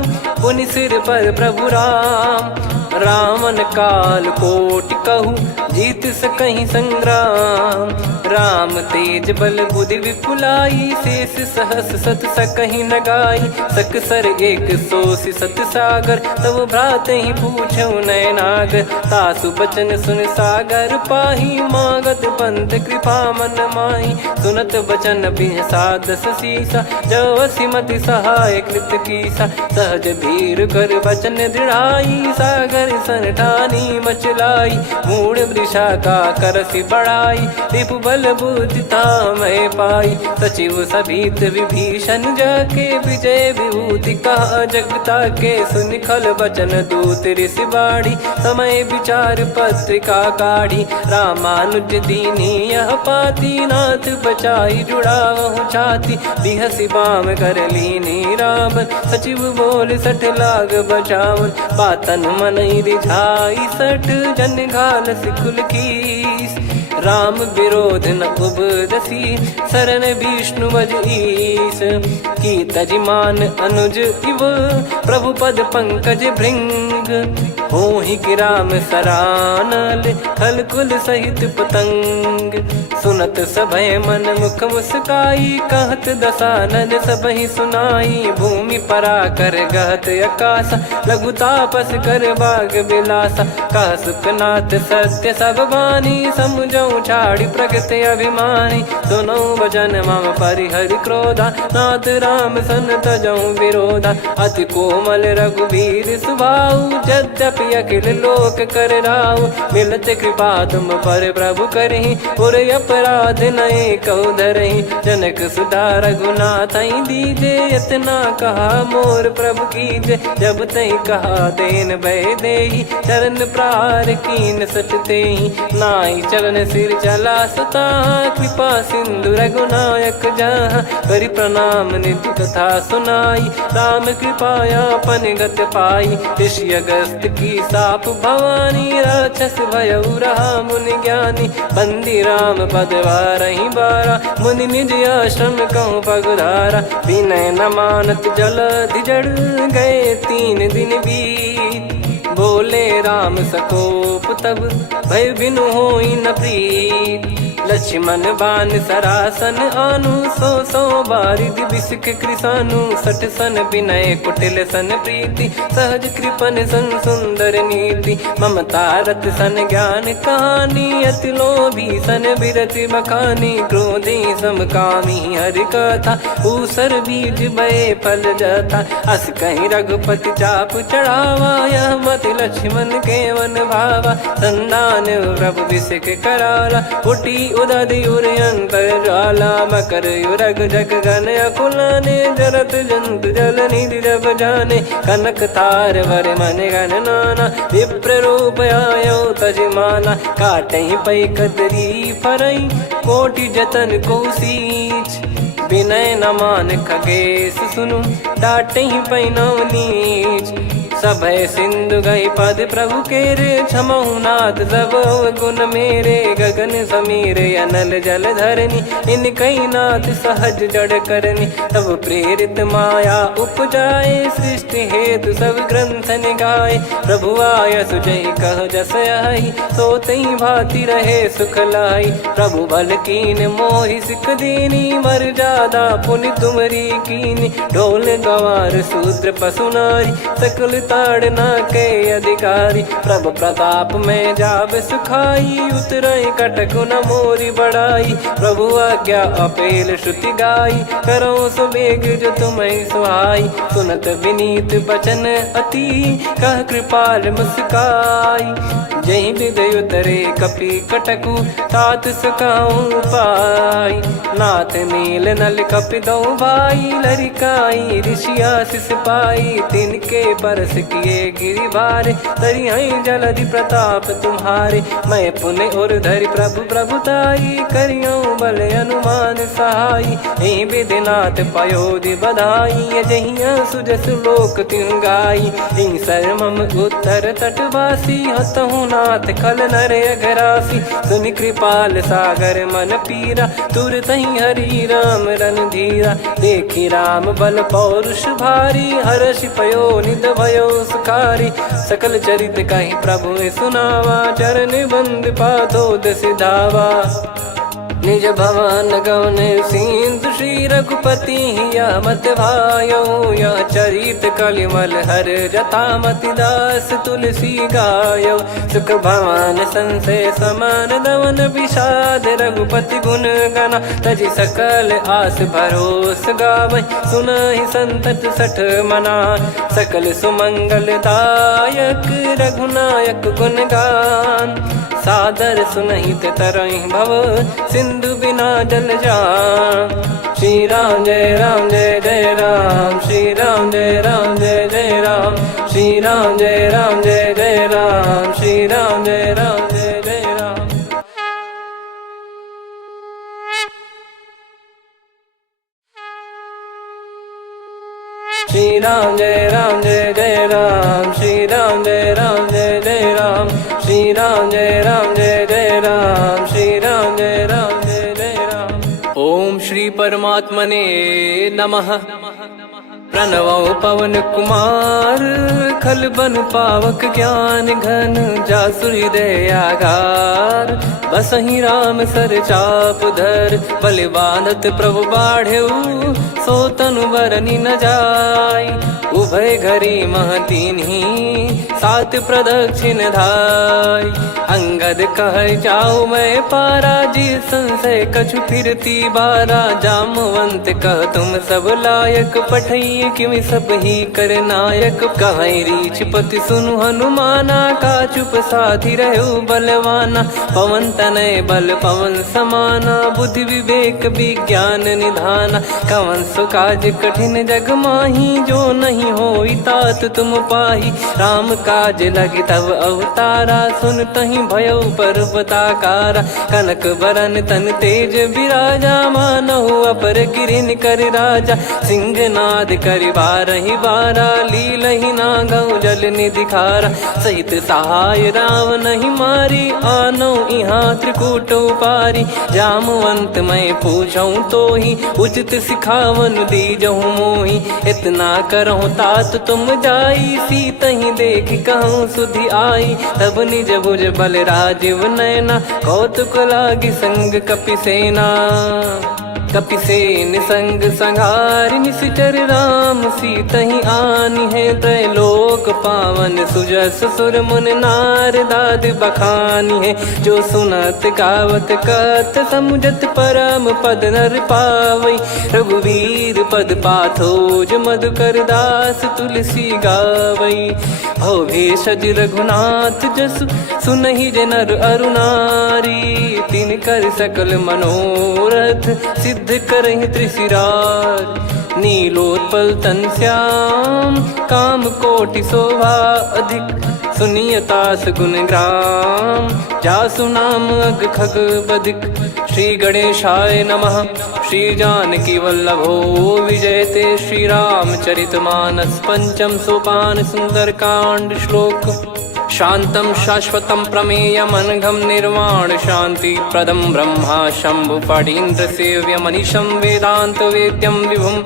पुनि सिर पर प्रभु राम। रामन काल कोटि कहूँ, जीत सकहीं संग्राम। राम तेज बल बुद्धि विपुलाई, शेष सहस सत सकहीं न गाई। सकसर एक सोसी सत सागर, तब भ्रात ही पूछौ नयनागर। तासु बचन सुन सागर पाही, मागत पंथ कृपा मन माही। सुनत बचन बिहसादस सीसा, जो सिमति सहाय कृत कीसा। सहज भीर कर बचन दृढ़ाई, सागर सन ठानी मचलाई। मूढ़ वृषा का करसि बढ़ाई, रिपु बल बुद्धि तामय पाई। सचिव सभीत विभीषण जाके, विजय विभूति कहा जगता के। सुनि खल बचन दूत ऋषि बाढ़ी, समय विचार पत्रिका काढ़ी। रामानुज दीनी यह पाती, नाथ बचाई जुड़ावहु छाती। बिहसि बाम कर लीनी रावण, सचिव बोल सठ लाग बचावन। बातन मन रिझाई 60 जन घाल सिकुल कीस। राम विरोध न उपदसी, शरण विष्णु बज ईस। की तजिमान अनुज इव, प्रभु पद पंकज भृंग। होहि कि राम सरानल, खल कुल सहित पतंग। सुनत सभय मन मुख मुस्काई, कहत दसानन सबहि सुनाई। भूमि परा कर गहत आकाशा, लघु तापस कर बाग बिलासा। कह सुखनाथ सत्य सब बानी, समुझौ छाड़ी प्रगति अभिमानी। सुनो भजन मम परिहरि क्रोधा, नाथ राम सन तजौ विरोधा। अति कोमल रघुवीर सुभाऊ, यद्यपि अखिल लोक कर राऊ। मिलत कृपा तुम पर प्रभु करहि, और अपराध नये कौ धरहि। जनक सुधा रघुनाथ दीजे, इतना कहा मोर प्रभु कीजे। जब तई कहा देन भय देहि, चरण प्रार कीन सटतेहि। नाई चरण सिर चला सता, कृपा सिंधु रघुनायक जहाँ। करि प्रणाम निधि कथा सुनाई, राम कृपाया पन गत पाई। ऋषि अगस्त की साप भवानी, राक्षस भयउ रहा मुनि ज्ञानी। बंदी राम पद वारहि बारा, मुनि निज आश्रम कहूँ पगुधारा। विनय न मानत जलधि जड़, गए 3 दिन बीत। बोले राम सकोप तब, भय बिनु होई न प्रीत। लक्ष्मण बान सरासन आनु, 100 बारिद बिसिक कृसानु। 60 सन विनय कुटिल सन प्रीति, सहज कृपन सन सुंदर नीति। ममता रत सन ज्ञान कहानी, अति लोभी सन बिरति बखानी। क्रोधी समकामी हरि कथा, ऊसर बीज भय फल जथा। अस कहीं रघुपति चाप चढ़ावा, यह मत लक्ष्मण के वन भावा। संदान प्रभु बिसिक कराला, उठी उदधि उर अंतर ज्वाला। मकर युरग जग गन अकुलाने, जरत जंतु जल निधि जब जाने। कनक तार वर मन गण नाना, विप्र रूप आयो तजमाना। काटहि पै कदरी फरई, कोटि जतन को सींच। विनय न मान खगेश सुनु, डांटहि पै नव नीच। सभय सिंधु गई पद प्रभु केरे, क्षमहु नाथ सब गुण मेरे। गगन समीरे अनल जल धरनी, इन कई नाथ सहज जड़ करनी। तब प्रेरित माया उपजाए, सृष्टि हेतु सब ग्रंथ निगाए। प्रभु आय सुजय कह जस आई, सोतई भांति रहे सुख लाई। प्रभु बल कीन मोहि सिख दीनी, मर जादा पुनि तुमरी कीनी। ढोल गवार शूद्र पशु नारी, सकल ताड़ना के अधिकारी। प्रभु प्रताप में जाब सुखाई, उतरई कटक न मोरी बढ़ाई। प्रभु आज्ञा अपेल श्रुति गाई, करो सुबेग जो तुम्हें सुहाई। सुनत विनीत बचन अति, कह कृपाल मुस्काई। जहि हृदय उतरे कपि कटकु, तात सकाऊं पाई। नाथ नील नल कपि दो भाई, लरिकाई ऋषि आशीष पाई। तिनके परस किए गिरिवारे, तरी जलधि प्रताप तुम्हारे। मैं पुण्य और धरि प्रभु प्रभुताई, करियो बल अनुमान सहाई। यही विधिनाथ पयोधि बधाई, जहिया सुजस लोक तिहु गाई। इन सरमम उत्तर तटवासी, हतहु नाथ खल नर अघरासी। सुनि कृपाल सागर मन पीरा, तुरत ही हरि राम रणधीरा। देखी राम बल पौरुष भारी, हर्षि पयो निध भयो सुखारी। सकल चरित कहि प्रभु सुनावा, चरण बंद पादोद सिधावा। निज भवन गवन सिंधु श्री रघुपति, या मत भायो या चरित कलिमल हर जथा मति दास तुलसी गायो। सुख भवन संशय समान दवन, विषाद रघुपति गुण गना। तजि सकल आस भरोस गावै, सुनहि संतत सठ मना। सकल सुमंगल दायक रघुनायक गुण गान, सादर सुनहित तरहि भव सिंधु बिना जल जान। श्री राम जय जय राम, श्री राम जय जय राम। श्री राम जय जय राम, श्री राम जय जय राम। श्री राम जय जय राम, श्री राम जय जय राम। श्री राम जय जय राम, श्री राम जय जय राम। ओम श्री परमात्मने नमः। प्रणवो पवन कुमार, खल बन पावक ज्ञान घन। जासु हृदय आगार, बसहि राम सर चाप धर। बलि बांधत प्रभु बाढ़ेउ, सो तनु बरनि न जाय। उभय घरी मह दीन्ही, सात प्रदक्षिण धाय। अंगद कह जाऊ मैं पारा, जी संशय कछु फिरती बारा। जामवंत कह तुम सब लायक, पठई किमि सब ही कर नायक। कहीं रीछ पति सुनु हनुमाना, का चुप साधि रहु बलवाना। पवन तनय बल पवन समाना, बुद्धि विवेक विज्ञान निधाना। कवन सु काज कठिन जग माही, जो नहीं होई तात तुम पाही। राम काज लगी तब अवतारा, सुन तहि भयो पर्वताकारा। कनक बरन तन तेज बिराजा, मानहु अपर गिरिन कर राजा। सिंहनाद करि बारहि बारा, लीलहि नागौ जल निधि खारा। सहित सहाय रावण नहीं मारी, आनो इहाँ त्रिकूट उपारी। जामवंत मैं पूछऊँ तो ही, उचित सिखावन दीजहु मोहि। इतना करहु तात तुम जाई, सीतहि देख कहूँ सुधि आई। तब निज भुज बल राजीव नैना, कौतुक लागी संग कपिसेना। कपिसेन संग संहारि निशिचर राम, सीतहि आनि है त्रैलोक पावन। सुजस सुर मुन नार दाद बखानी है, जो सुनत गावत कथ समुझत परम पद नर पावै। रघुवीर पद पाथोज मधुकर दास तुलसी गावै। भव भेषज रघुनाथ जसु, सुनहि जे नर अरु नारी। तिन कर सकल मनोरथ, सिद्ध करहि त्रिशिरार। नीलोत्पल तन श्याम, काम कोटि शोभा अधिक। सुनियतास गुण ग्राम, जासु नाम अग खग बदिक। श्री गणेशाय नमः। श्री जानकी वल्लभो विजयते, श्री रामचरित मानस पंचम सोपान। सुंदर कांड श्लोक। शांतं शाश्वतं प्रमेयमनघं निर्वाण शांति प्रदं ब्रह्मा शंभु फणीन्द्र सेव्य मनीषं वेदांत वेद्यं विभुं।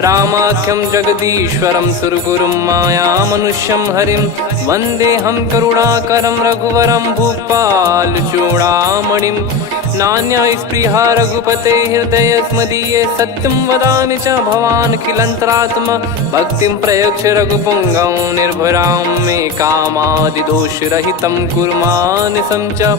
रामाख्यं जगदीश्वरं सुरगुरुं माया मनुष्यं हरिं। वन्देऽहं करुणाकरं रघुवरं भूपाल चूडामणिं। नान्या स्पृहा रघुपते हृदय स्मदीये, सत्यं वदामि च भवान् खिलन्तरात्मा। भक्तिं प्रयच्छ रघुपुङ्गं निर्भरां मे कामादिदोषरहितं कुर्मानिशं च।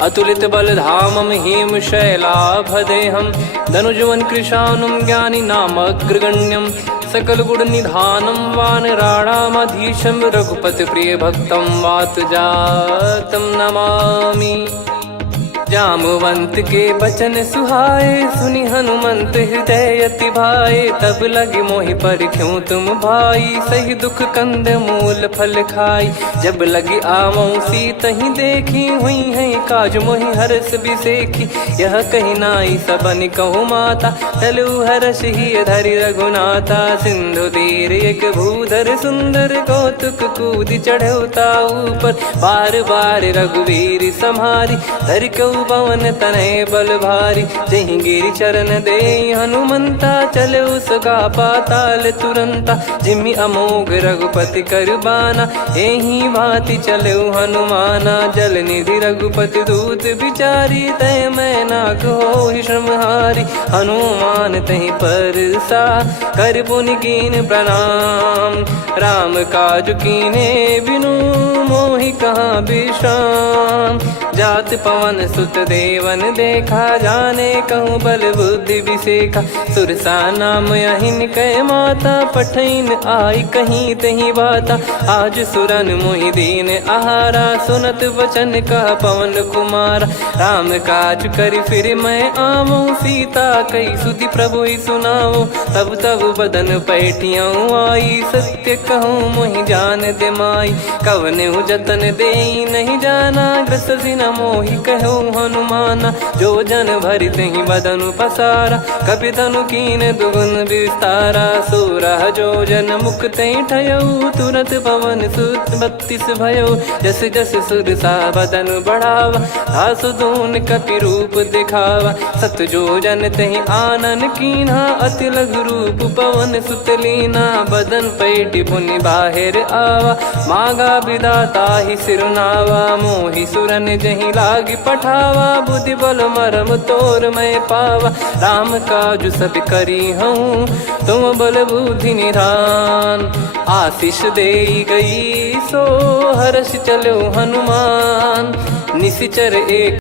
अतुलित बलधामं हेमशैलाभदेहं, धनुजवन कृशानुं ज्ञानिनामग्रगण्यं। सकल गुण निधानं वानराणामधीशं, रघुपति प्रिय भक्तं वात जातं नमामि। जामवंत के बचन सुहाए, सुनि हनुमंत हृदय अति भाए। तब लगे मोहि पर क्यों तुम भाई, सही दुख कंद मूल फल खाई। जब लगी आवऊं सीतहि देखी, हुई है काज मोहि हरस बिसेखी। यह कही नाई सबन कहु माता, चलु हरष ही धरि रघुनाथा। सिंधु तीर एक भूधर सुंदर, कौतुक कूद चढ़ौता ऊपर। बार बार रघुवीर सम्हारी, धर कऊ पवन तनय बल भारी। जहि गिरि चरण दे हनुमंता, चले उसका पाताल तुरंता। जिमि अमोघ रघुपति कर बाना, एहि भांति चले हनुमाना। जल निधि रघुपति दूत बिचारी, तय मैं नाक होहि श्रमहारी। हनुमान तहि परसा, कर पुनि कीन प्रणाम। राम काज कीने बिनु, मोहि कहाँ विश्राम। जात पवन सुत देवन देखा, जाने कहूँ बल बुद्धि विसेखा। सुरसा नाम अहिन कै माता, पठैन आई कहीं तहीं बाता। आज सुरन मोहि दीन आहारा, सुनत वचन कह पवन कुमारा। राम काज करि फिर मैं आवऊं, सीता कई सुधि प्रभु ही सुनाओ। तब तब बदन पैठियाँ आई, सत्य कहूँ मोहि जान दे माई। कवने जतन देई नहीं जाना, ग्रसिन मोहि कहूँ हनुमाना। जो जन भरि तहि बदनु पसारा, कपि तनु कीन दुगुन विस्तारा। सोरह जो जन मुख तहि ठयऊ, तुरत पवन सुत 32 भयऊ। जस जस सुरसा बदन बढ़ावा, आसु दून कपि रूप दिखावा। सत जो जन तहि आनन कीन्हा, अति लघु रूप पवन सुत लीना। बदन पैठि पुनि बाहिर आवा, मांगा विधाता ही सिरुनावा। मोहि सुरन जहि लागी पठावा, बुद्धि बल मरम तोर मैं पावा। राम काज सब करी हूँ, तुम बल बुद्धि निधान। आशीष देई गई सो, हर्ष चलो हनुमान। निशिचर एक